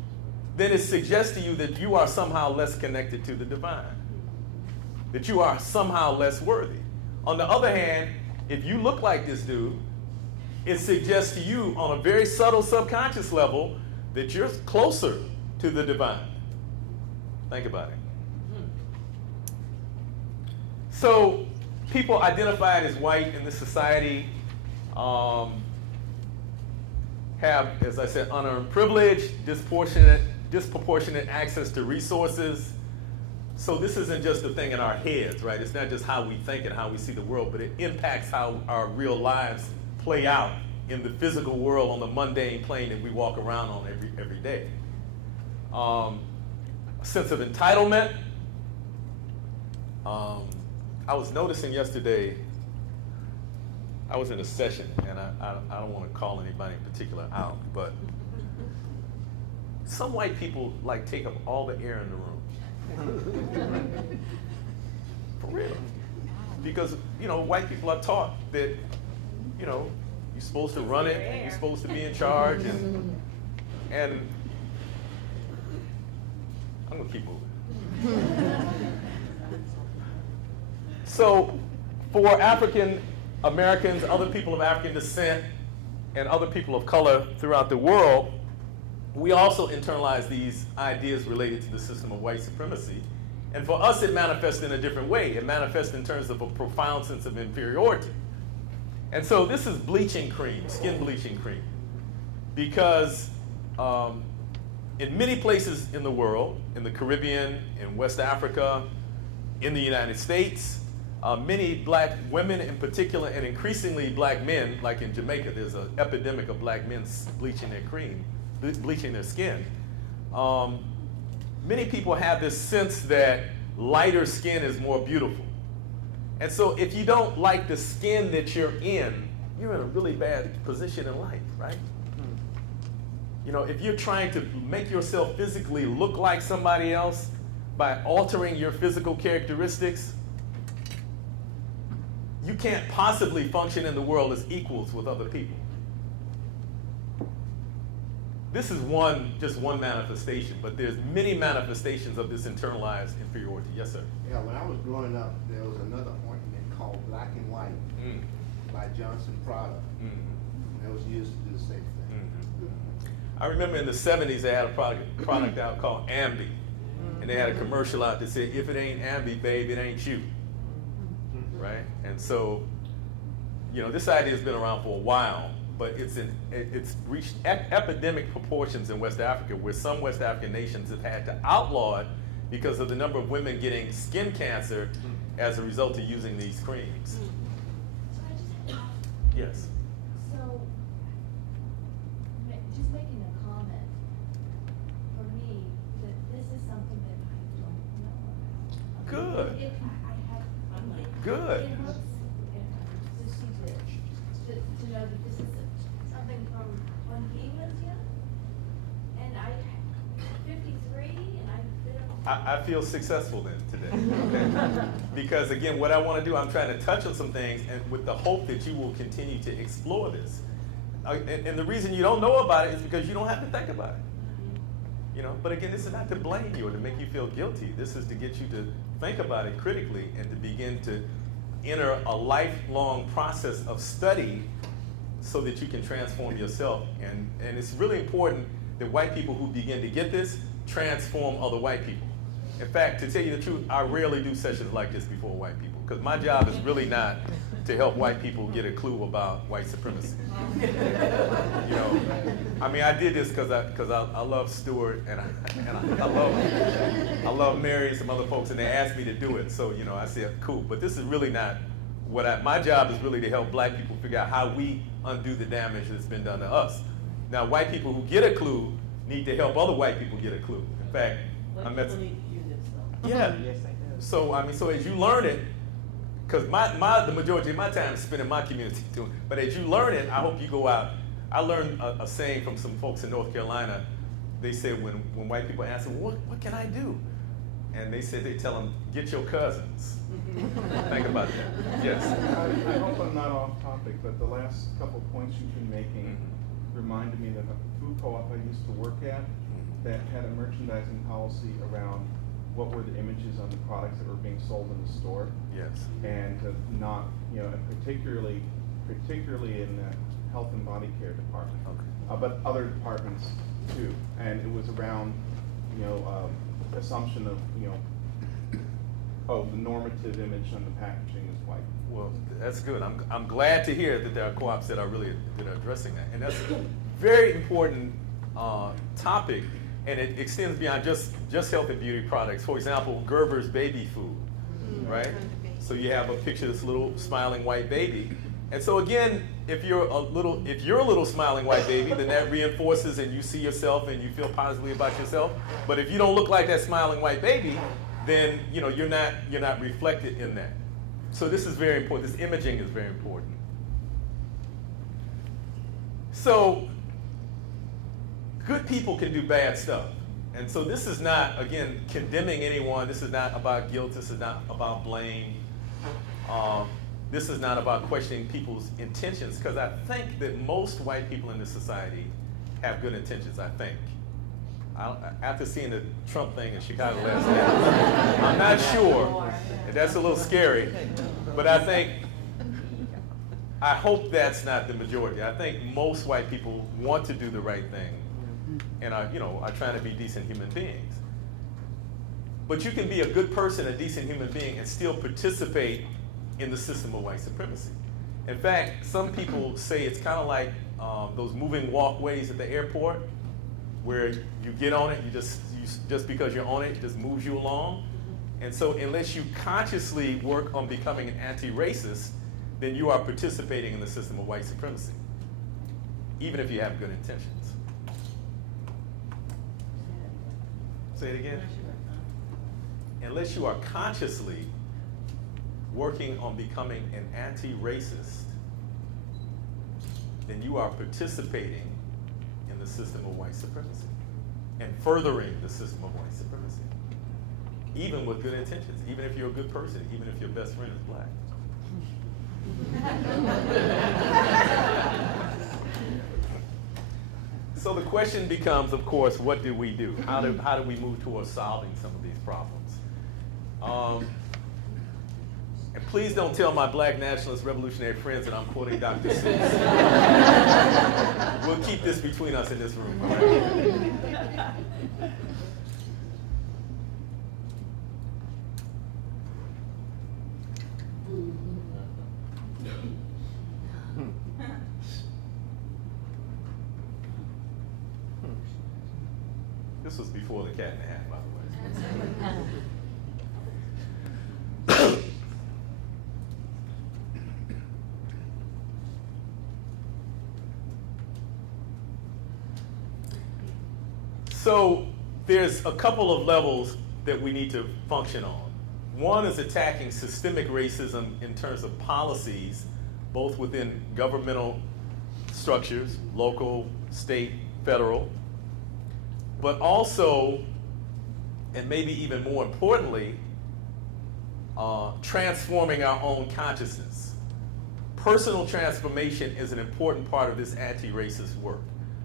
then it suggests to you that you are somehow less connected to the divine, that you are somehow less worthy. On the other hand, if you look like this dude, it suggests to you on a very subtle subconscious level that you're closer to the divine. Think about it. So people identified as white in this society have, as I said, unearned privilege, disproportionate access to resources. So this isn't just a thing in our heads, right? It's not just how we think and how we see the world, but it impacts how our real lives play out in the physical world on the mundane plane that we walk around on every day. A sense of entitlement. I was noticing yesterday, I was in a session, and I don't want to call anybody in particular out, but some white people like take up all the air in the room. For real. Because, you know, white people are taught that, you know, you're supposed to run it, and you're supposed to be in charge, and I'm gonna keep moving. So for African Americans, other people of African descent, and other people of color throughout the world, we also internalize these ideas related to the system of white supremacy. And for us, it manifests in a different way. It manifests in terms of a profound sense of inferiority. And so this is bleaching cream, skin bleaching cream, because in many places in the world, in the Caribbean, in West Africa, in the United States. Many black women in particular, and increasingly black men, like in Jamaica, there's an epidemic of black men bleaching their skin. Many people have this sense that lighter skin is more beautiful. And so if you don't like the skin that you're in a really bad position in life, right? You know, if you're trying to make yourself physically look like somebody else by altering your physical characteristics, you can't possibly function in the world as equals with other people. This is just one manifestation, but there's many manifestations of this internalized inferiority. Yes, sir? Yeah, when I was growing up, there was another ointment called Black and White by Johnson Product. That was used to do the same thing. I remember in the 70s they had a product out called Ambi. And they had a commercial out that said, if it ain't Ambi, babe, it ain't you. Right? And so, you know, this idea has been around for a while, but it's reached epidemic proportions in West Africa, where some West African nations have had to outlaw it because of the number of women getting skin cancer as a result of using these creams. So I just have Yes. So, just making a comment, for me, that this is something that I don't know about. Good. I'm like, Good. It hurts to see this, to know that this is something from when he was young, and I'm 53, and I've been. I feel successful then today. Okay? Because again, what I want to do, I'm trying to touch on some things and with the hope that you will continue to explore this. And the reason you don't know about it is because you don't have to think about it. You know, but again, this is not to blame you or to make you feel guilty. This is to get you to think about it critically and to begin to enter a lifelong process of study so that you can transform yourself. And it's really important that white people who begin to get this transform other white people. In fact, to tell you the truth, I rarely do sessions like this before white people, because my job is really not to help white people get a clue about white supremacy. You know, I mean, I did this because I love Stuart and I love Mary and some other folks, and they asked me to do it. So, you know, I said, cool. But this is really not my job is really to help black people figure out how we undo the damage that's been done to us. Now, white people who get a clue need to help other white people get a clue. In fact, I met some. Yeah. Yes, I do. So I mean, so as you learn it, because the majority of my time is spent in my community doing. But as you learn it, I hope you go out. I learned a saying from some folks in North Carolina. They said when white people ask them, what can I do? And they said they tell them, get your cousins. Think about that. Yes. I hope I'm not off topic, but the last couple points you've been making reminded me that a food co-op I used to work at that had a merchandising policy around what were the images on the products that were being sold in the store. Yes. And to not, you know, and particularly in the health and body care department, but other departments too. And it was around, you know, assumption of, you know, the normative image on the packaging is white. Well, that's good. I'm glad to hear that there are co-ops that are addressing that, and that's a very important topic. And it extends beyond just health and beauty products. For example, Gerber's baby food, right? So you have a picture of this little smiling white baby. And so again, if you're a little smiling white baby, then that reinforces and you see yourself and you feel positively about yourself. But if you don't look like that smiling white baby, then you know you're not reflected in that. So this is very important. This imaging is very important. So good people can do bad stuff. And so this is not, again, condemning anyone. This is not about guilt. This is not about blame. This is not about questioning people's intentions, because I think that most white people in this society have good intentions, I think. After seeing the Trump thing in Chicago last night, I'm not sure. And that's a little scary. But I hope that's not the majority. I think most white people want to do the right thing and are trying to be decent human beings. But you can be a good person, a decent human being, and still participate in the system of white supremacy. In fact, some people say it's kind of like those moving walkways at the airport, where you get on it, you just because you're on it, it just moves you along. And so unless you consciously work on becoming an anti-racist, then you are participating in the system of white supremacy, even if you have good intentions. Say it again. Unless you are consciously working on becoming an anti-racist, then you are participating in the system of white supremacy and furthering the system of white supremacy, even with good intentions, even if you're a good person, even if your best friend is black. So the question becomes, of course, what do we do? How do we move towards solving some of these problems? And please don't tell my black nationalist revolutionary friends that I'm quoting Dr. Seuss. We'll keep this between us in this room. All right? This was before the cat in the hat, by the way. So there's a couple of levels that we need to function on. One is attacking systemic racism in terms of policies, both within governmental structures, local, state, federal, but also, and maybe even more importantly, transforming our own consciousness. Personal transformation is an important part of this anti-racist work.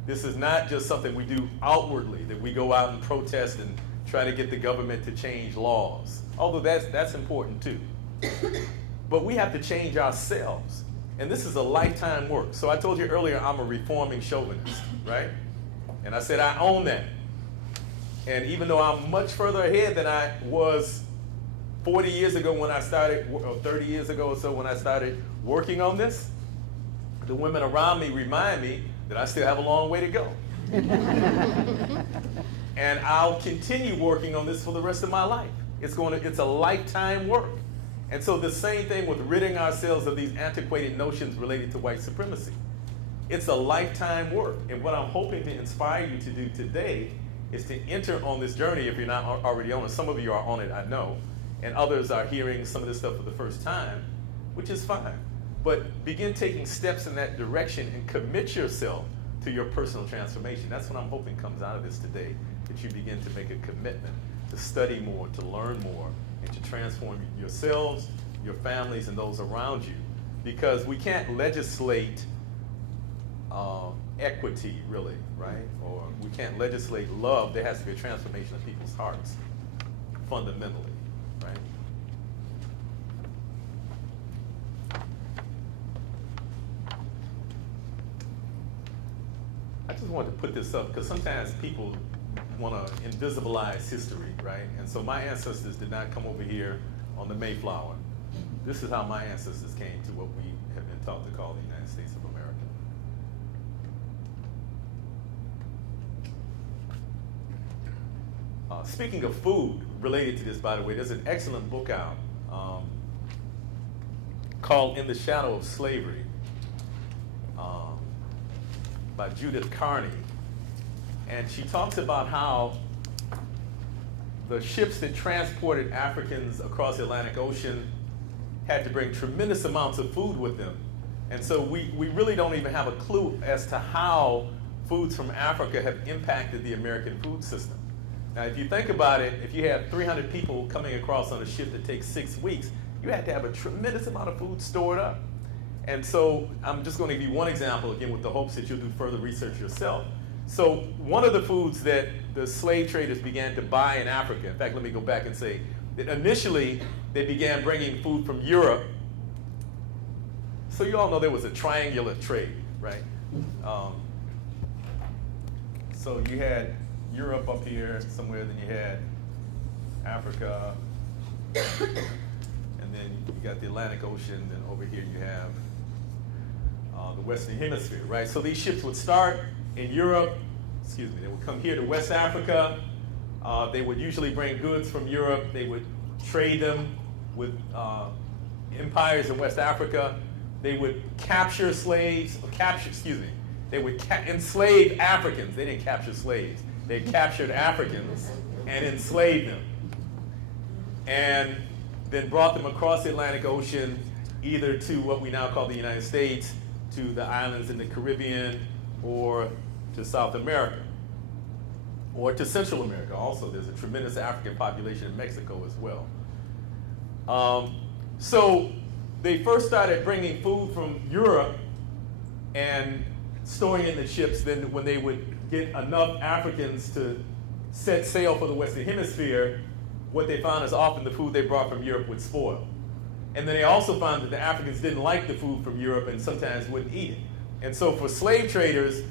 This is not just something we do outwardly, that we go out and protest and try to get the government to change laws, although that's important too. But we have to change ourselves, and this is a lifetime work. So I told you earlier I'm a reforming chauvinist, right? And I said I own that. And even though I'm much further ahead than I was 40 years ago when I started, or 30 years ago or so when I started working on this, the women around me remind me that I still have a long way to go. And I'll continue working on this for the rest of my life. It's a lifetime work. And so the same thing with ridding ourselves of these antiquated notions related to white supremacy. It's a lifetime work. And what I'm hoping to inspire you to do today is to enter on this journey if you're not already on it. Some of you are on it, I know. And others are hearing some of this stuff for the first time, which is fine. But begin taking steps in that direction and commit yourself to your personal transformation. That's what I'm hoping comes out of this today, that you begin to make a commitment to study more, to learn more, and to transform yourselves, your families, and those around you. Because we can't legislate equity, really, right? Or we can't legislate love. There has to be a transformation of people's hearts, fundamentally, right? I just wanted to put this up because sometimes people want to invisibilize history, right? And so my ancestors did not come over here on the Mayflower. This is how my ancestors came to what we have been taught to call the United States of America. Speaking of food, related to this, by the way, there's an excellent book out called In the Shadow of Slavery by Judith Carney. And she talks about how the ships that transported Africans across the Atlantic Ocean had to bring tremendous amounts of food with them. And so we really don't even have a clue as to how foods from Africa have impacted the American food system. Now, if you think about it, if you had 300 people coming across on a ship that takes 6 weeks, you had to have a tremendous amount of food stored up. And so I'm just going to give you one example, again, with the hopes that you'll do further research yourself. So one of the foods that the slave traders began to buy in Africa, in fact, let me go back and say that initially they began bringing food from Europe. So you all know there was a triangular trade, right? So you had Europe up here somewhere, then you had Africa, and then you got the Atlantic Ocean, then over here you have the Western Hemisphere, right? So these ships would start in Europe, they would come here to West Africa. They would usually bring goods from Europe. They would trade them with empires in West Africa. They would capture slaves, they would enslave Africans. They didn't capture slaves. They captured Africans and enslaved them. And then brought them across the Atlantic Ocean, either to what we now call the United States, to the islands in the Caribbean, or to South America, or to Central America also. There's a tremendous African population in Mexico as well. So they first started bringing food from Europe and storing it in the ships. Then when they would get enough Africans to set sail for the Western Hemisphere, what they found is often the food they brought from Europe would spoil. And then they also found that the Africans didn't like the food from Europe and sometimes wouldn't eat it. And so for slave traders,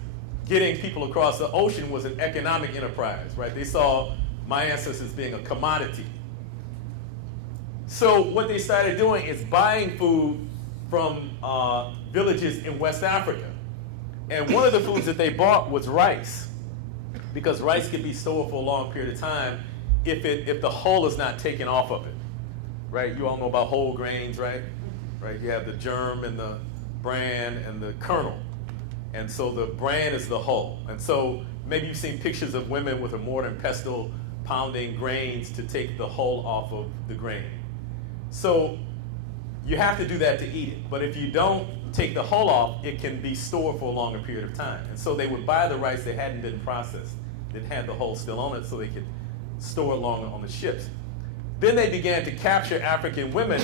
getting people across the ocean was an economic enterprise, right? They saw my ancestors being a commodity. So what they started doing is buying food from villages in West Africa. And one of the foods that they bought was rice, because rice can be stored for a long period of time if the hull is not taken off of it, right? You all know about whole grains, right? Right. You have the germ and the bran and the kernel, and so the bran is the hull. And so maybe you've seen pictures of women with a mortar and pestle pounding grains to take the hull off of the grain. So you have to do that to eat it. But if you don't take the hull off, it can be stored for a longer period of time. And so they would buy the rice that hadn't been processed, that had the hull still on it, so they could store it longer on the ships. Then they began to capture African women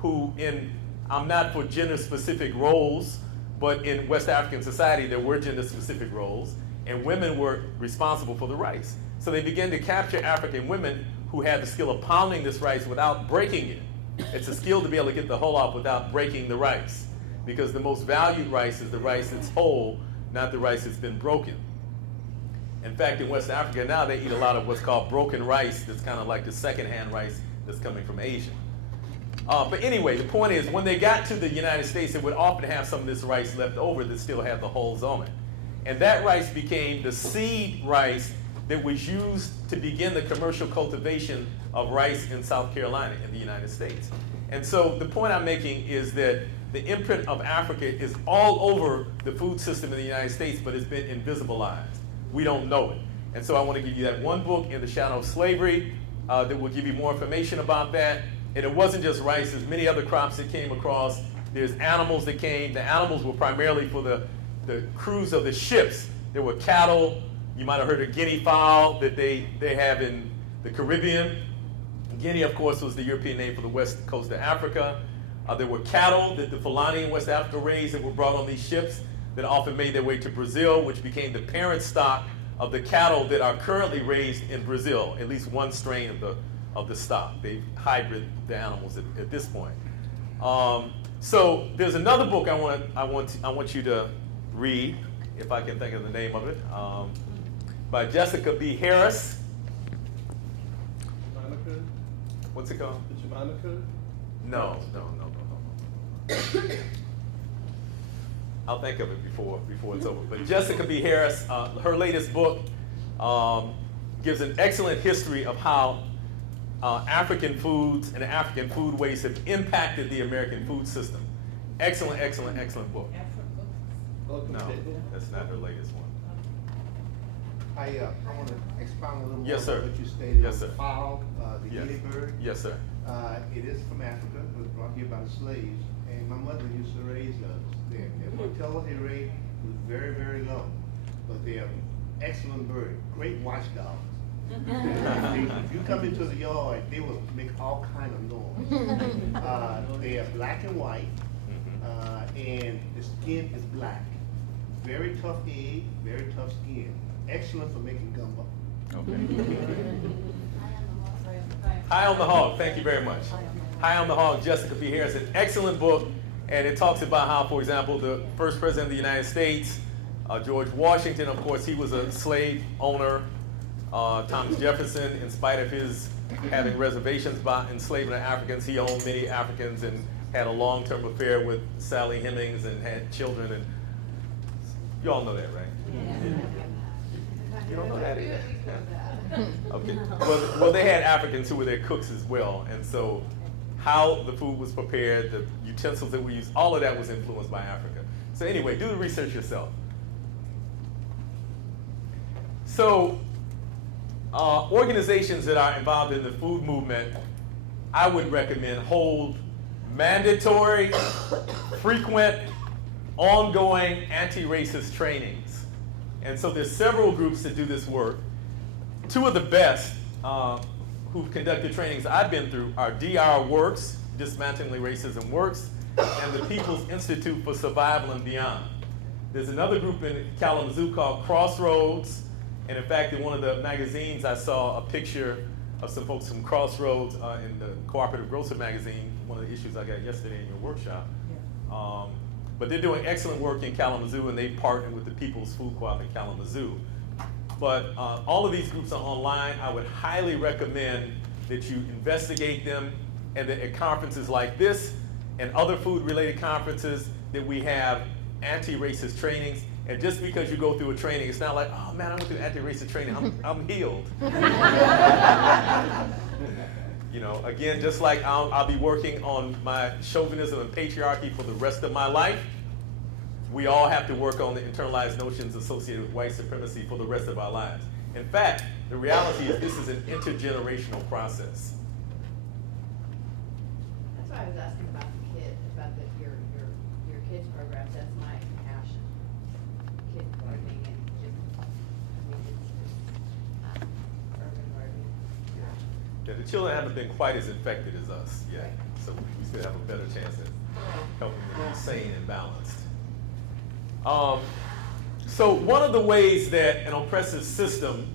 who in, I'm not for gender-specific roles, but in West African society there were gender-specific roles, and women were responsible for the rice. So they began to capture African women who had the skill of pounding this rice without breaking it. It's a skill to be able to get the hull off without breaking the rice, because the most valued rice is the rice that's whole, not the rice that's been broken. In fact, in West Africa now they eat a lot of what's called broken rice, that's kind of like the secondhand rice that's coming from Asia. But anyway, the point is, when they got to the United States, they would often have some of this rice left over that still had the hulls on it. And that rice became the seed rice that was used to begin the commercial cultivation of rice in South Carolina in the United States. And so the point I'm making is that the imprint of Africa is all over the food system in the United States, but it's been invisibilized. We don't know it. And so I want to give you that one book, In the Shadow of Slavery, that will give you more information about that. And it wasn't just rice, there's many other crops that came across. There's animals that came. The animals were primarily for the crews of the ships. There were cattle. You might have heard of guinea fowl that they have in the Caribbean. Guinea, of course, was the European name for the west coast of Africa. There were cattle that the Fulani in West Africa raised that were brought on these ships that often made their way to Brazil, which became the parent stock of the cattle that are currently raised in Brazil, at least one strain of the stock. They hybrid the animals at this point. So there's another book I want you to read, if I can think of the name of it, by Jessica B. Harris. Monica? What's it called? The Monica? No. I'll think of it before it's over. But Jessica B. Harris, her latest book gives an excellent history of how African foods and African food waste have impacted the American food system. Excellent book. No, that's not her latest one. I want to expound a little more Yes, sir. on what you stated. Yes, sir. The fowl, the Yes. guinea bird. Yes, sir. It is from Africa. It was brought here by the slaves, and my mother used to raise those there. The mortality rate was very, very low, but they are excellent bird, great watchdogs. If you come into the yard, they will make all kind of noise. They are black and white, and the skin is black. Very tough egg, very tough skin. Excellent for making gumbo. Okay. High on the Hog, thank you very much. High on the Hog, Jessica B. Harris, an excellent book, and it talks about how, for example, the first president of the United States, George Washington, of course, he was a slave owner. Thomas Jefferson, in spite of his having reservations about enslaving the Africans, he owned many Africans and had a long-term affair with Sally Hemings and had children, and you all know that, right? You don't know that either? Okay. Well, they had Africans who were their cooks as well, and so how the food was prepared, the utensils that we used, all of that was influenced by Africa. So anyway, do the research yourself. So organizations that are involved in the food movement, I would recommend hold mandatory, frequent, ongoing anti-racist trainings. And so there's several groups that do this work. Two of the best who've conducted trainings I've been through are DR Works, Dismantling Racism Works, and the People's Institute for Survival and Beyond. There's another group in Kalamazoo called Crossroads, and in fact, in one of the magazines, I saw a picture of some folks from Crossroads in the Cooperative Grocer magazine, one of the issues I got yesterday in your workshop. But they're doing excellent work in Kalamazoo, and they partner with the People's Food Co-op in Kalamazoo. But all of these groups are online. I would highly recommend that you investigate them, and that at conferences like this and other food-related conferences that we have anti-racist trainings. And just because you go through a training, it's not like, oh man, I went through anti-racist training, I'm healed. You know, again, just like I'll be working on my chauvinism and patriarchy for the rest of my life, we all have to work on the internalized notions associated with white supremacy for the rest of our lives. In fact, the reality is this is an intergenerational process. That's why I was asking about the kids, about your kids programs. That's my passion. Kid gardening and just, I mean, it's just urban gardening. Yeah, the children haven't been quite as infected as us yet, so we still have a better chance at helping them be sane and balanced. So one of the ways that an oppressive system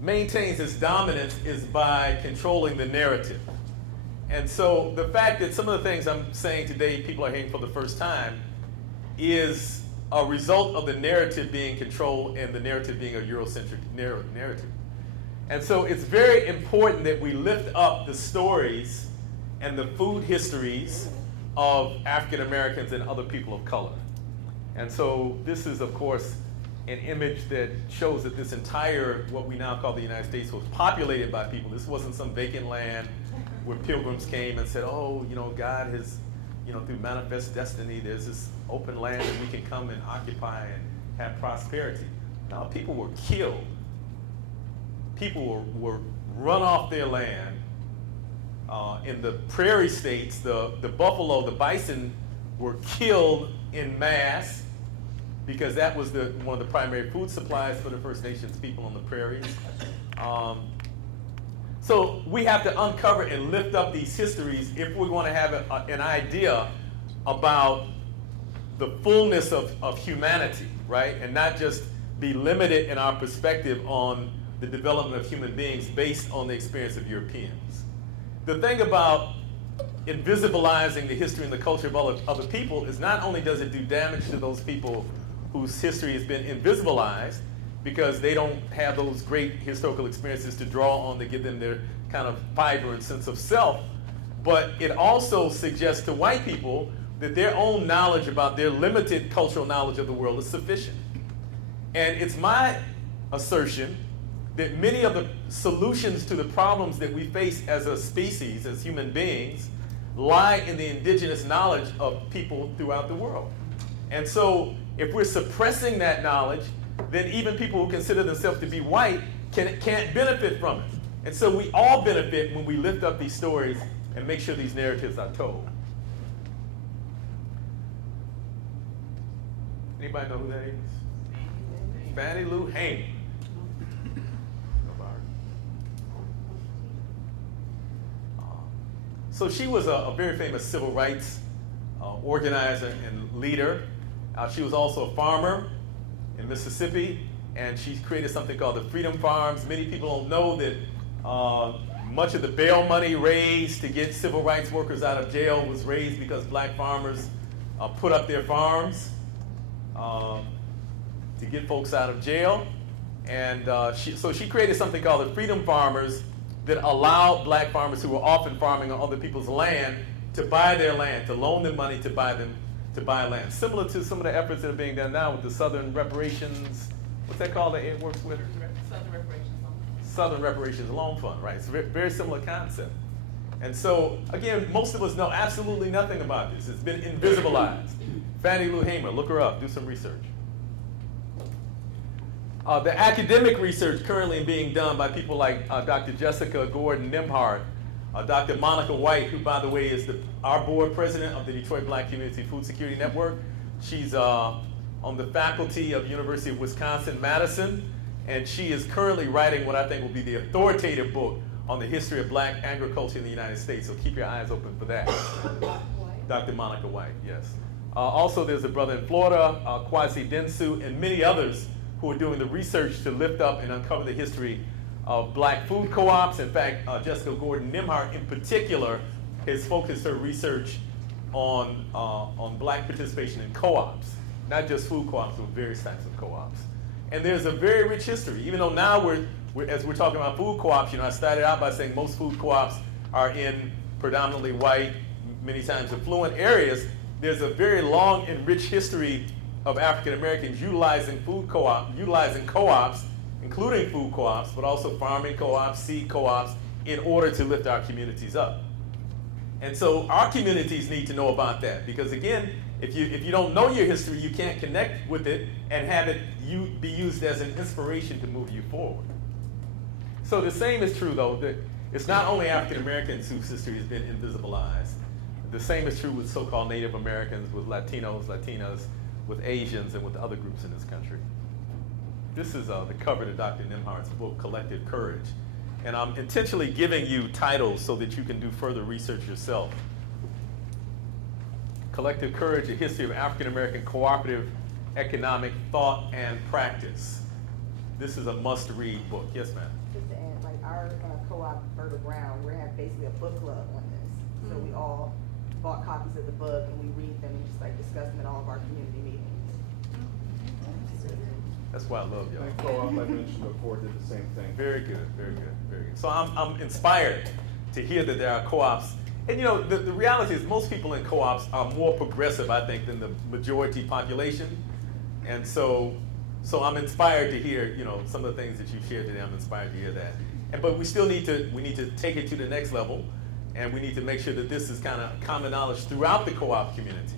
maintains its dominance is by controlling the narrative. And so the fact that some of the things I'm saying today people are hearing for the first time is a result of the narrative being controlled and the narrative being a Eurocentric narrative. And so it's very important that we lift up the stories and the food histories of African Americans and other people of color. And so this is, of course, an image that shows that this entire, what we now call the United States, was populated by people. This wasn't some vacant land where pilgrims came and said, oh, you know, God has, you know, through manifest destiny, there's this open land that we can come and occupy and have prosperity. No, people were killed. People were run off their land. In the prairie states, the buffalo, the bison were killed en masse because that was one of the primary food supplies for the First Nations people on the prairies. So we have to uncover and lift up these histories if we're going to have an idea about the fullness of humanity, right? And not just be limited in our perspective on the development of human beings based on the experience of Europeans. The thing about invisibilizing the history and the culture of other people is not only does it do damage to those people whose history has been invisibilized because they don't have those great historical experiences to draw on that give them their kind of fiber and sense of self, but it also suggests to white people that their own knowledge about their limited cultural knowledge of the world is sufficient. And it's my assertion that many of the solutions to the problems that we face as a species, as human beings, lie in the indigenous knowledge of people throughout the world. And so if we're suppressing that knowledge, then even people who consider themselves to be white can't benefit from it. And so we all benefit when we lift up these stories and make sure these narratives are told. Anybody know who that is? Fannie Lou Hamer. So she was a very famous civil rights organizer and leader. She was also a farmer in Mississippi, and she created something called the Freedom Farms. Many people don't know that much of the bail money raised to get civil rights workers out of jail was raised because black farmers put up their farms to get folks out of jail. And so she created something called the Freedom Farmers that allowed black farmers who were often farming on other people's land to buy their land, to loan them money to buy them, to buy land. Similar to some of the efforts that are being done now with the Southern Reparations, what's that called that Ed works with? Southern Reparations Loan. Southern Reparations Loan Fund, right? It's a very similar concept. And so, again, most of us know absolutely nothing about this. It's been invisibilized. Fannie Lou Hamer, look her up, do some research. The academic research currently being done by people like Dr. Jessica Gordon Nimhart, Dr. Monica White, who, by the way, is our board president of the Detroit Black Community Food Security Network. She's on the faculty of University of Wisconsin-Madison, and she is currently writing what I think will be the authoritative book on the history of black agriculture in the United States, so keep your eyes open for that. Dr. Monica White, yes. Also, there's a brother in Florida, Kwasi Densu, and many others who are doing the research to lift up and uncover the history of black food co-ops. In fact, Jessica Gordon Nimhart in particular has focused her research on black participation in co-ops, not just food co-ops, but various types of co-ops. And there's a very rich history, even though now as we're talking about food co-ops, I started out by saying most food co-ops are in predominantly white, many times affluent areas. There's a very long and rich history of African Americans utilizing co-ops, including food co-ops, but also farming co-ops, seed co-ops, in order to lift our communities up. And so our communities need to know about that, because again, if you don't know your history, you can't connect with it and have it be used as an inspiration to move you forward. So the same is true, though, that it's not only African Americans whose history has been invisibilized. The same is true with so-called Native Americans, with Latinos, Latinas, with Asians, and with other groups in this country. This is the cover to Dr. Nimhart's book, Collective Courage. And I'm intentionally giving you titles so that you can do further research yourself. Collective Courage, A History of African American Cooperative Economic Thought and Practice. This is a must-read book. Yes, ma'am? Just to add, like our co-op Fertile Ground, we have basically a book club on this. So we all bought copies of the book and we read them and just like discuss them at all of our community meetings. That's why I love y'all. And co-op I mentioned before did the same thing. Very good, very good, very good. So I'm inspired to hear that there are co-ops. And the reality is most people in co-ops are more progressive, I think, than the majority population. And so I'm inspired to hear, some of the things that you shared today. I'm inspired to hear that. But we still need to take it to the next level, and we need to make sure that this is kind of common knowledge throughout the co-op community.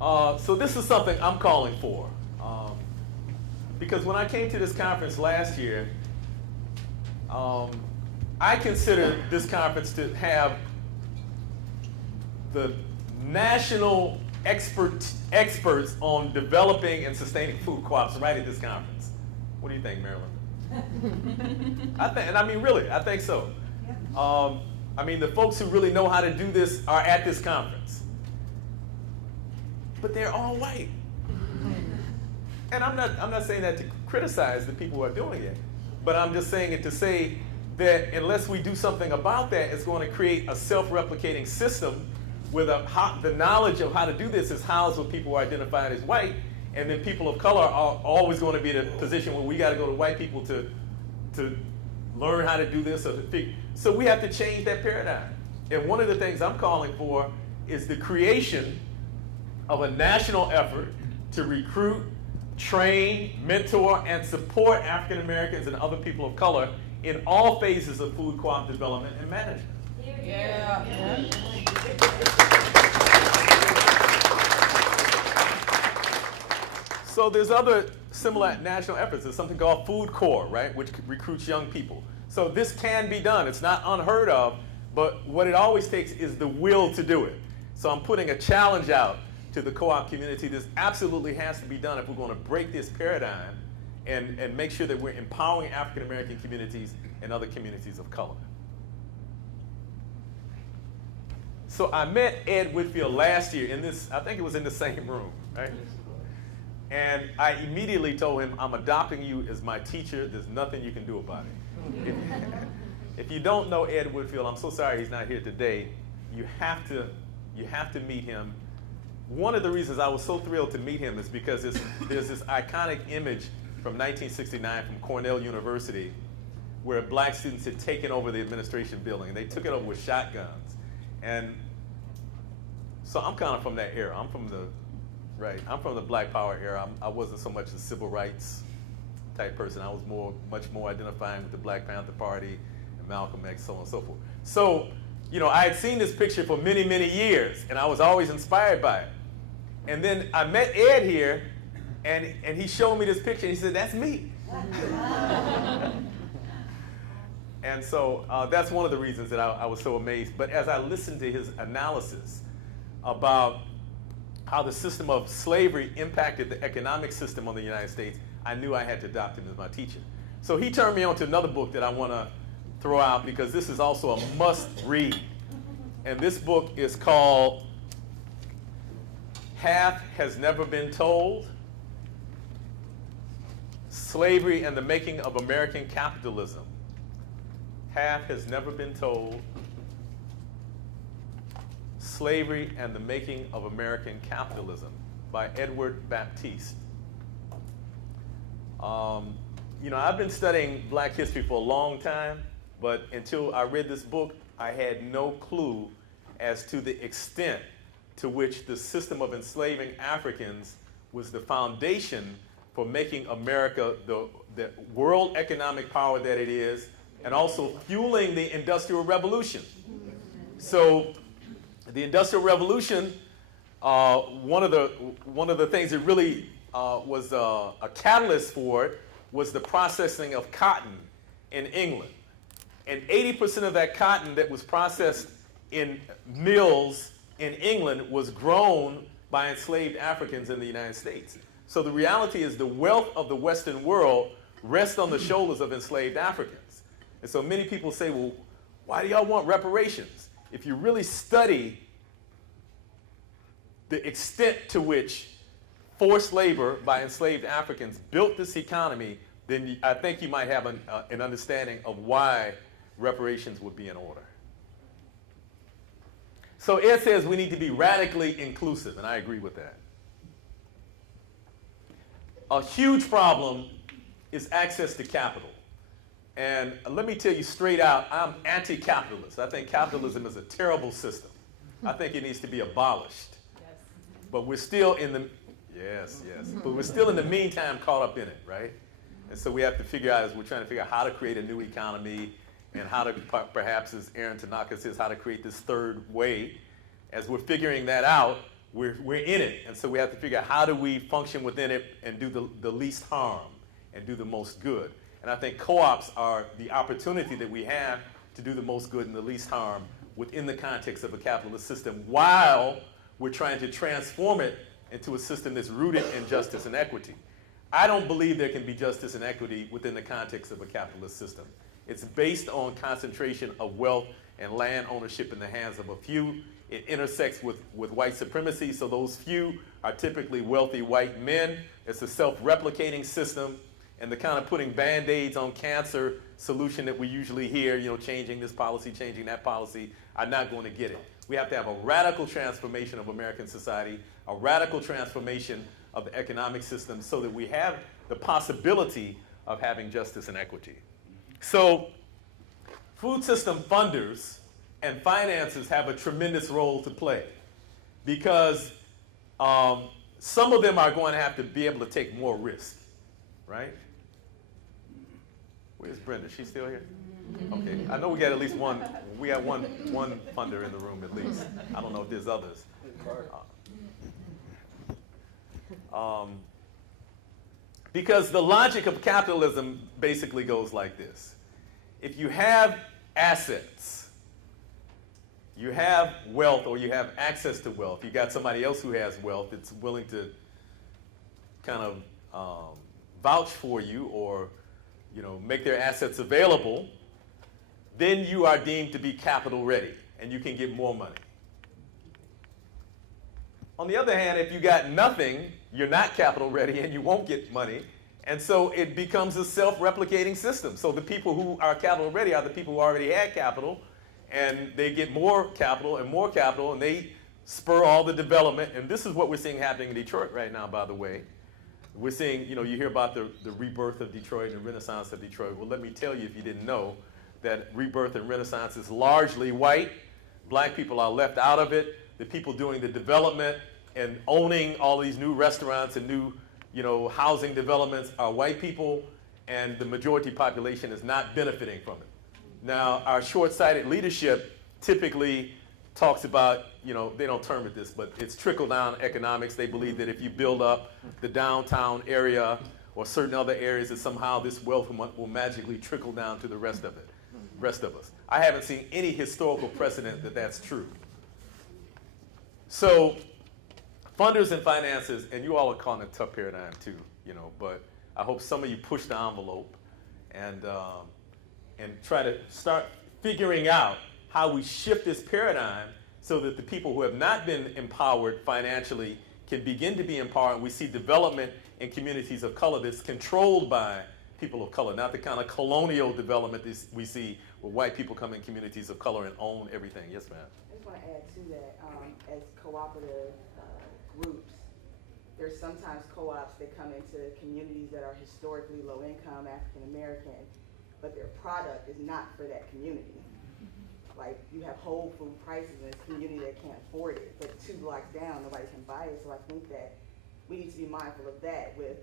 So this is something I'm calling for. Because when I came to this conference last year, I consider this conference to have the national experts on developing and sustaining food co-ops right at this conference. What do you think, Marilyn? I think so. The folks who really know how to do this are at this conference. But they're all white. And I'm not saying that to criticize the people who are doing it, but I'm just saying it to say that unless we do something about that, it's going to create a self-replicating system where the knowledge of how to do this is housed with people who are identified as white, and then people of color are always going to be in a position where we got to go to white people to learn how to do this or to figure. So we have to change that paradigm. And one of the things I'm calling for is the creation of a national effort to recruit, train, mentor, and support African Americans and other people of color in all phases of food co-op development and management. So there's other similar national efforts. There's something called Food Corps, right, which recruits young people. So this can be done. It's not unheard of, but what it always takes is the will to do it. So I'm putting a challenge out to the co-op community. This absolutely has to be done if we're going to break this paradigm and make sure that we're empowering African American communities and other communities of color. So I met Ed Whitfield last year I think it was in the same room, right? And I immediately told him, I'm adopting you as my teacher. There's nothing you can do about it. If you don't know Ed Whitfield, I'm so sorry he's not here today. You have to meet him. One of the reasons I was so thrilled to meet him is because there's this iconic image from 1969 from Cornell University where black students had taken over the administration building. They took it over with shotguns. And So I'm kind of from that era. I'm from the Black Power era. I wasn't so much a civil rights type person. I was much more identifying with the Black Panther Party and Malcolm X, so on and so forth. So, I had seen this picture for many, many years, and I was always inspired by it. And then I met Ed here, and he showed me this picture, and he said, "That's me." And so that's one of the reasons that I was so amazed. But as I listened to his analysis about how the system of slavery impacted the economic system of the United States, I knew I had to adopt him as my teacher. So he turned me on to another book that I want to throw out because this is also a must-read. And this book is called Half Has Never Been Told: Slavery and the Making of American Capitalism. Half Has Never Been Told: Slavery and the Making of American Capitalism by Edward Baptiste. I've been studying Black history for a long time, but until I read this book, I had no clue as to the extent to which the system of enslaving Africans was the foundation for making America the world economic power that it is, and also fueling the Industrial Revolution. So the Industrial Revolution, one of the things that really was a catalyst for it was the processing of cotton in England. And 80% of that cotton that was processed in mills in England was grown by enslaved Africans in the United States. So the reality is the wealth of the Western world rests on the shoulders of enslaved Africans. And so many people say, well, why do y'all want reparations? If you really study the extent to which forced labor by enslaved Africans built this economy, then I think you might have an understanding of why reparations would be in order. So Ed says we need to be radically inclusive, and I agree with that. A huge problem is access to capital. And let me tell you straight out, I'm anti-capitalist. I think capitalism is a terrible system. I think it needs to be abolished. But we're still in the, but we're still in the meantime caught up in it, right? And so we have to figure out, as we're trying to figure out how to create a new economy and how to, perhaps as Aaron Tanaka says, how to create this third way. As we're figuring that out, we're in it. And so we have to figure out how do we function within it and do the least harm and do the most good. And I think co-ops are the opportunity that we have to do the most good and the least harm within the context of a capitalist system while we're trying to transform it into a system that's rooted in justice and equity. I don't believe there can be justice and equity within the context of a capitalist system. It's based on concentration of wealth and land ownership in the hands of a few. It intersects with white supremacy, so those few are typically wealthy white men. It's a self-replicating system, and the kind of putting Band-Aids on cancer solution that we usually hear, changing this policy, changing that policy, are not going to get it. We have to have a radical transformation of American society, a radical transformation of the economic system so that we have the possibility of having justice and equity. So food system funders and financiers have a tremendous role to play because some of them are going to have to be able to take more risk, right? Where's Brenda? She's still here? Okay, I know we got at least one. We got one funder in the room at least. I don't know if there's others. Because the logic of capitalism basically goes like this. If you have assets, you have wealth or you have access to wealth, you got somebody else who has wealth that's willing to kind of vouch for you or make their assets available, then you are deemed to be capital ready and you can get more money. On the other hand, if you got nothing, you're not capital ready and you won't get money. And so it becomes a self-replicating system. So the people who are capital ready are the people who already had capital, and they get more capital, and they spur all the development. And this is what we're seeing happening in Detroit right now, by the way. We're seeing, you hear about the rebirth of Detroit and the renaissance of Detroit. Well, let me tell you, if you didn't know, that rebirth and renaissance is largely white. Black people are left out of it. the people doing the development and owning all these new restaurants and new, housing developments are white people, and the majority population is not benefiting from it. Now, our short-sighted leadership typically talks about, they don't term it this, but it's trickle-down economics. They believe that if you build up the downtown area or certain other areas, that somehow this wealth will magically trickle down to the rest of us. I haven't seen any historical precedent that that's true. So, funders and finances, and you all are calling it a tough paradigm too, but I hope some of you push the envelope and try to start figuring out how we shift this paradigm so that the people who have not been empowered financially can begin to be empowered. We see development in communities of color that's controlled by people of color, not the kind of colonial development that we see where white people come in communities of color and own everything. Yes, ma'am. I just want to add to that, as cooperative groups, there's sometimes co-ops that come into communities that are historically low income, African American, but their product is not for that community. Like, you have whole food prices in this community that can't afford it, but 2 blocks down, nobody can buy it. So I think that we need to be mindful of that with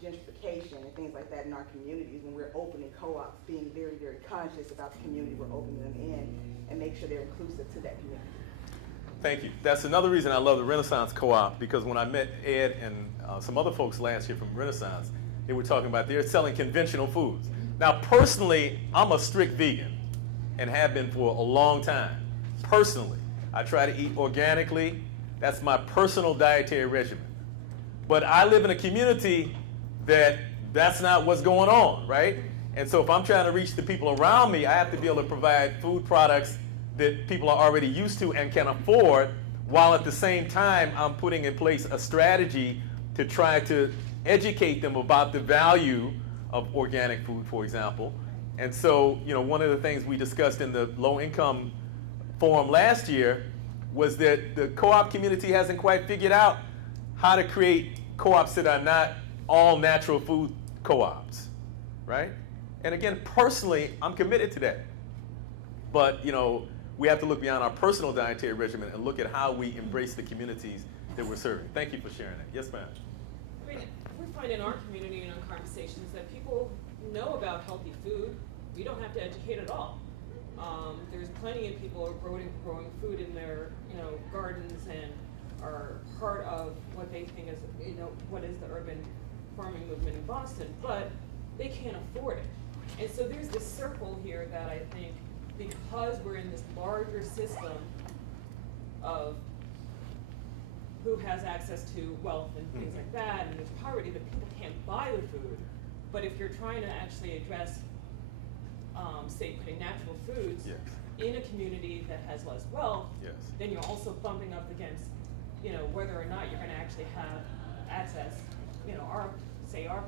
gentrification and things like that in our communities. When we're opening co-ops, being very, very conscious about the community we're opening them in and make sure they're inclusive to that community. Thank you. That's another reason I love the Renaissance Co-op, because when I met Ed and some other folks last year from Renaissance, they were talking about they're selling conventional foods. Now, personally, I'm a strict vegan and have been for a long time. Personally, I try to eat organically. That's my personal dietary regimen. But I live in a community that's not what's going on, right? And so if I'm trying to reach the people around me, I have to be able to provide food products that people are already used to and can afford, while at the same time I'm putting in place a strategy to try to educate them about the value of organic food, for example. And so, one of the things we discussed in the low-income forum last year was that the co-op community hasn't quite figured out how to create co-ops that are not all natural food co-ops, right? And again, personally, I'm committed to that. But, we have to look beyond our personal dietary regimen and look at how we embrace the communities that we're serving. Thank you for sharing that. Yes, ma'am. I mean, we find in our community and in our conversations that people know about healthy food. We don't have to educate at all. There's plenty of people who are growing food in their gardens and are part of what they think is what is the urban farming movement in Boston, but they can't afford it. And so there's this circle here that I think, because we're in this larger system of who has access to wealth and things like that, and there's poverty, that people can't buy the food. But if you're trying to actually address, say, putting natural foods in a community that has less wealth, then you're also bumping up against, whether or not you're going to actually have access. Our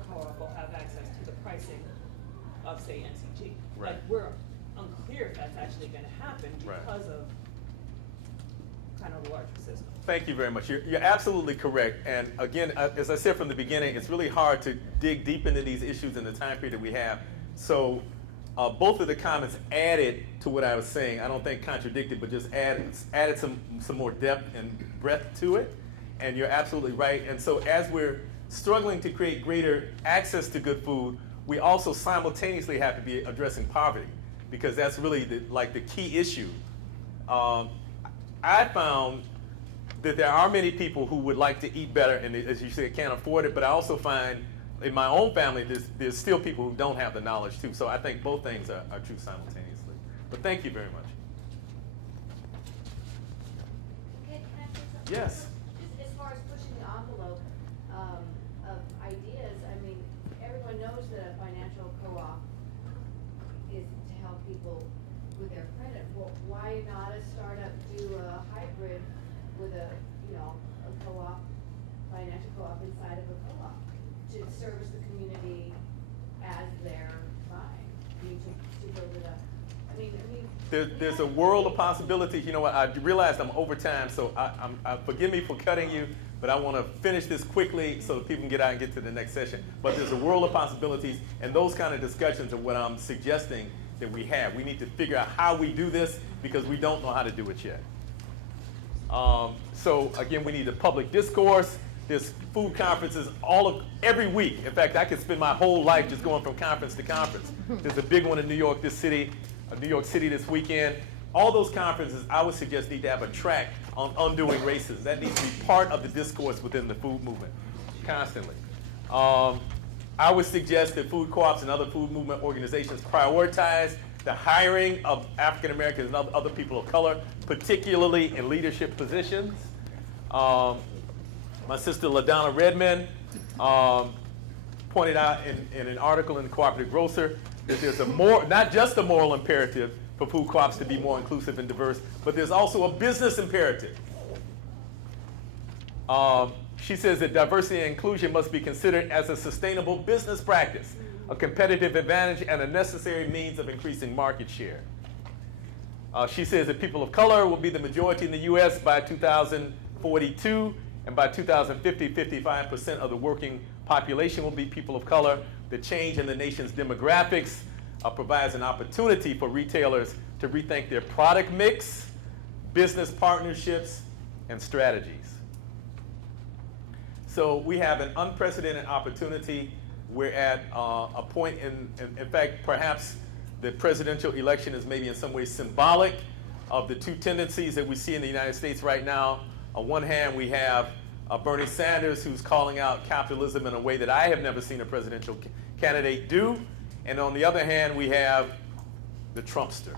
co-op will have access to the pricing of, say, NCG. Right. Like, we're unclear if that's actually going to happen because of kind of the larger system. Thank you very much. You're absolutely correct. And again, as I said from the beginning, it's really hard to dig deep into these issues in the time period that we have. So both of the comments added to what I was saying. I don't think contradicted, but just added some more depth and breadth to it. And you're absolutely right. And so as we're struggling to create greater access to good food, we also simultaneously have to be addressing poverty, because that's really the key issue. I found that there are many people who would like to eat better and, as you said, can't afford it, but I also find in my own family there's still people who don't have the knowledge too. So I think both things are true simultaneously. But thank you very much. Can I say something? Yes. Just as far as pushing the envelope of ideas, I mean, everyone knows that a financial co-op is to help people with their credit. Well, why not a startup do a hybrid with a co-op, financial co-op inside of a co-op to service the community as they're buying? To build it up. I mean. There's a world of possibilities. You know what? I realized I'm over time, so forgive me for cutting you, but I want to finish this quickly so that people can get out and get to the next session. But there's a world of possibilities, and those kind of discussions are what I'm suggesting that we have. We need to figure out how we do this, because we don't know how to do it yet. So again, we need a public discourse. There's food conferences every week. In fact, I could spend my whole life just going from conference to conference. There's a big one in New York City this weekend. All those conferences, I would suggest, need to have a track on undoing racism. That needs to be part of the discourse within the food movement, constantly. I would suggest that food co-ops and other food movement organizations prioritize the hiring of African Americans and other people of color, particularly in leadership positions. My sister LaDonna Redmond pointed out in an article in the Cooperative Grocer that there's not just a moral imperative for food co-ops to be more inclusive and diverse, but there's also a business imperative. She says that diversity and inclusion must be considered as a sustainable business practice, a competitive advantage, and a necessary means of increasing market share. She says that people of color will be the majority in the U.S. by 2042, and by 2050, 55% of the working population will be people of color. The change in the nation's demographics provides an opportunity for retailers to rethink their product mix, business partnerships, and strategies. So we have an unprecedented opportunity. We're at a point in fact, perhaps the presidential election is maybe in some ways symbolic of the two tendencies that we see in the United States right now. On one hand, we have Bernie Sanders, who's calling out capitalism in a way that I have never seen a presidential candidate do. And on the other hand, we have the Trumpster.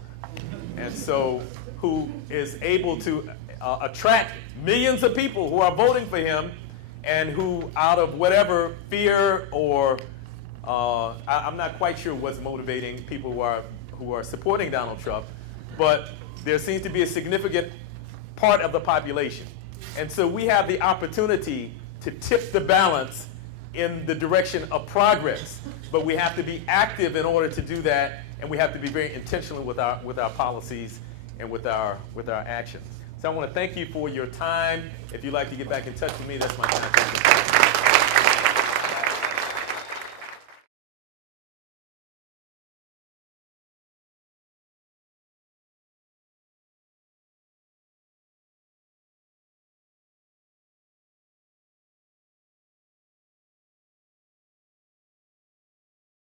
And so, who is able to attract millions of people who are voting for him, and who, out of whatever fear or I'm not quite sure what's motivating people who are supporting Donald Trump, but there seems to be a significant part of the population. And so we have the opportunity to tip the balance in the direction of progress, but we have to be active in order to do that, and we have to be very intentional with our policies and with our actions. So I want to thank you for your time. If you'd like to get back in touch with me, that's my contact.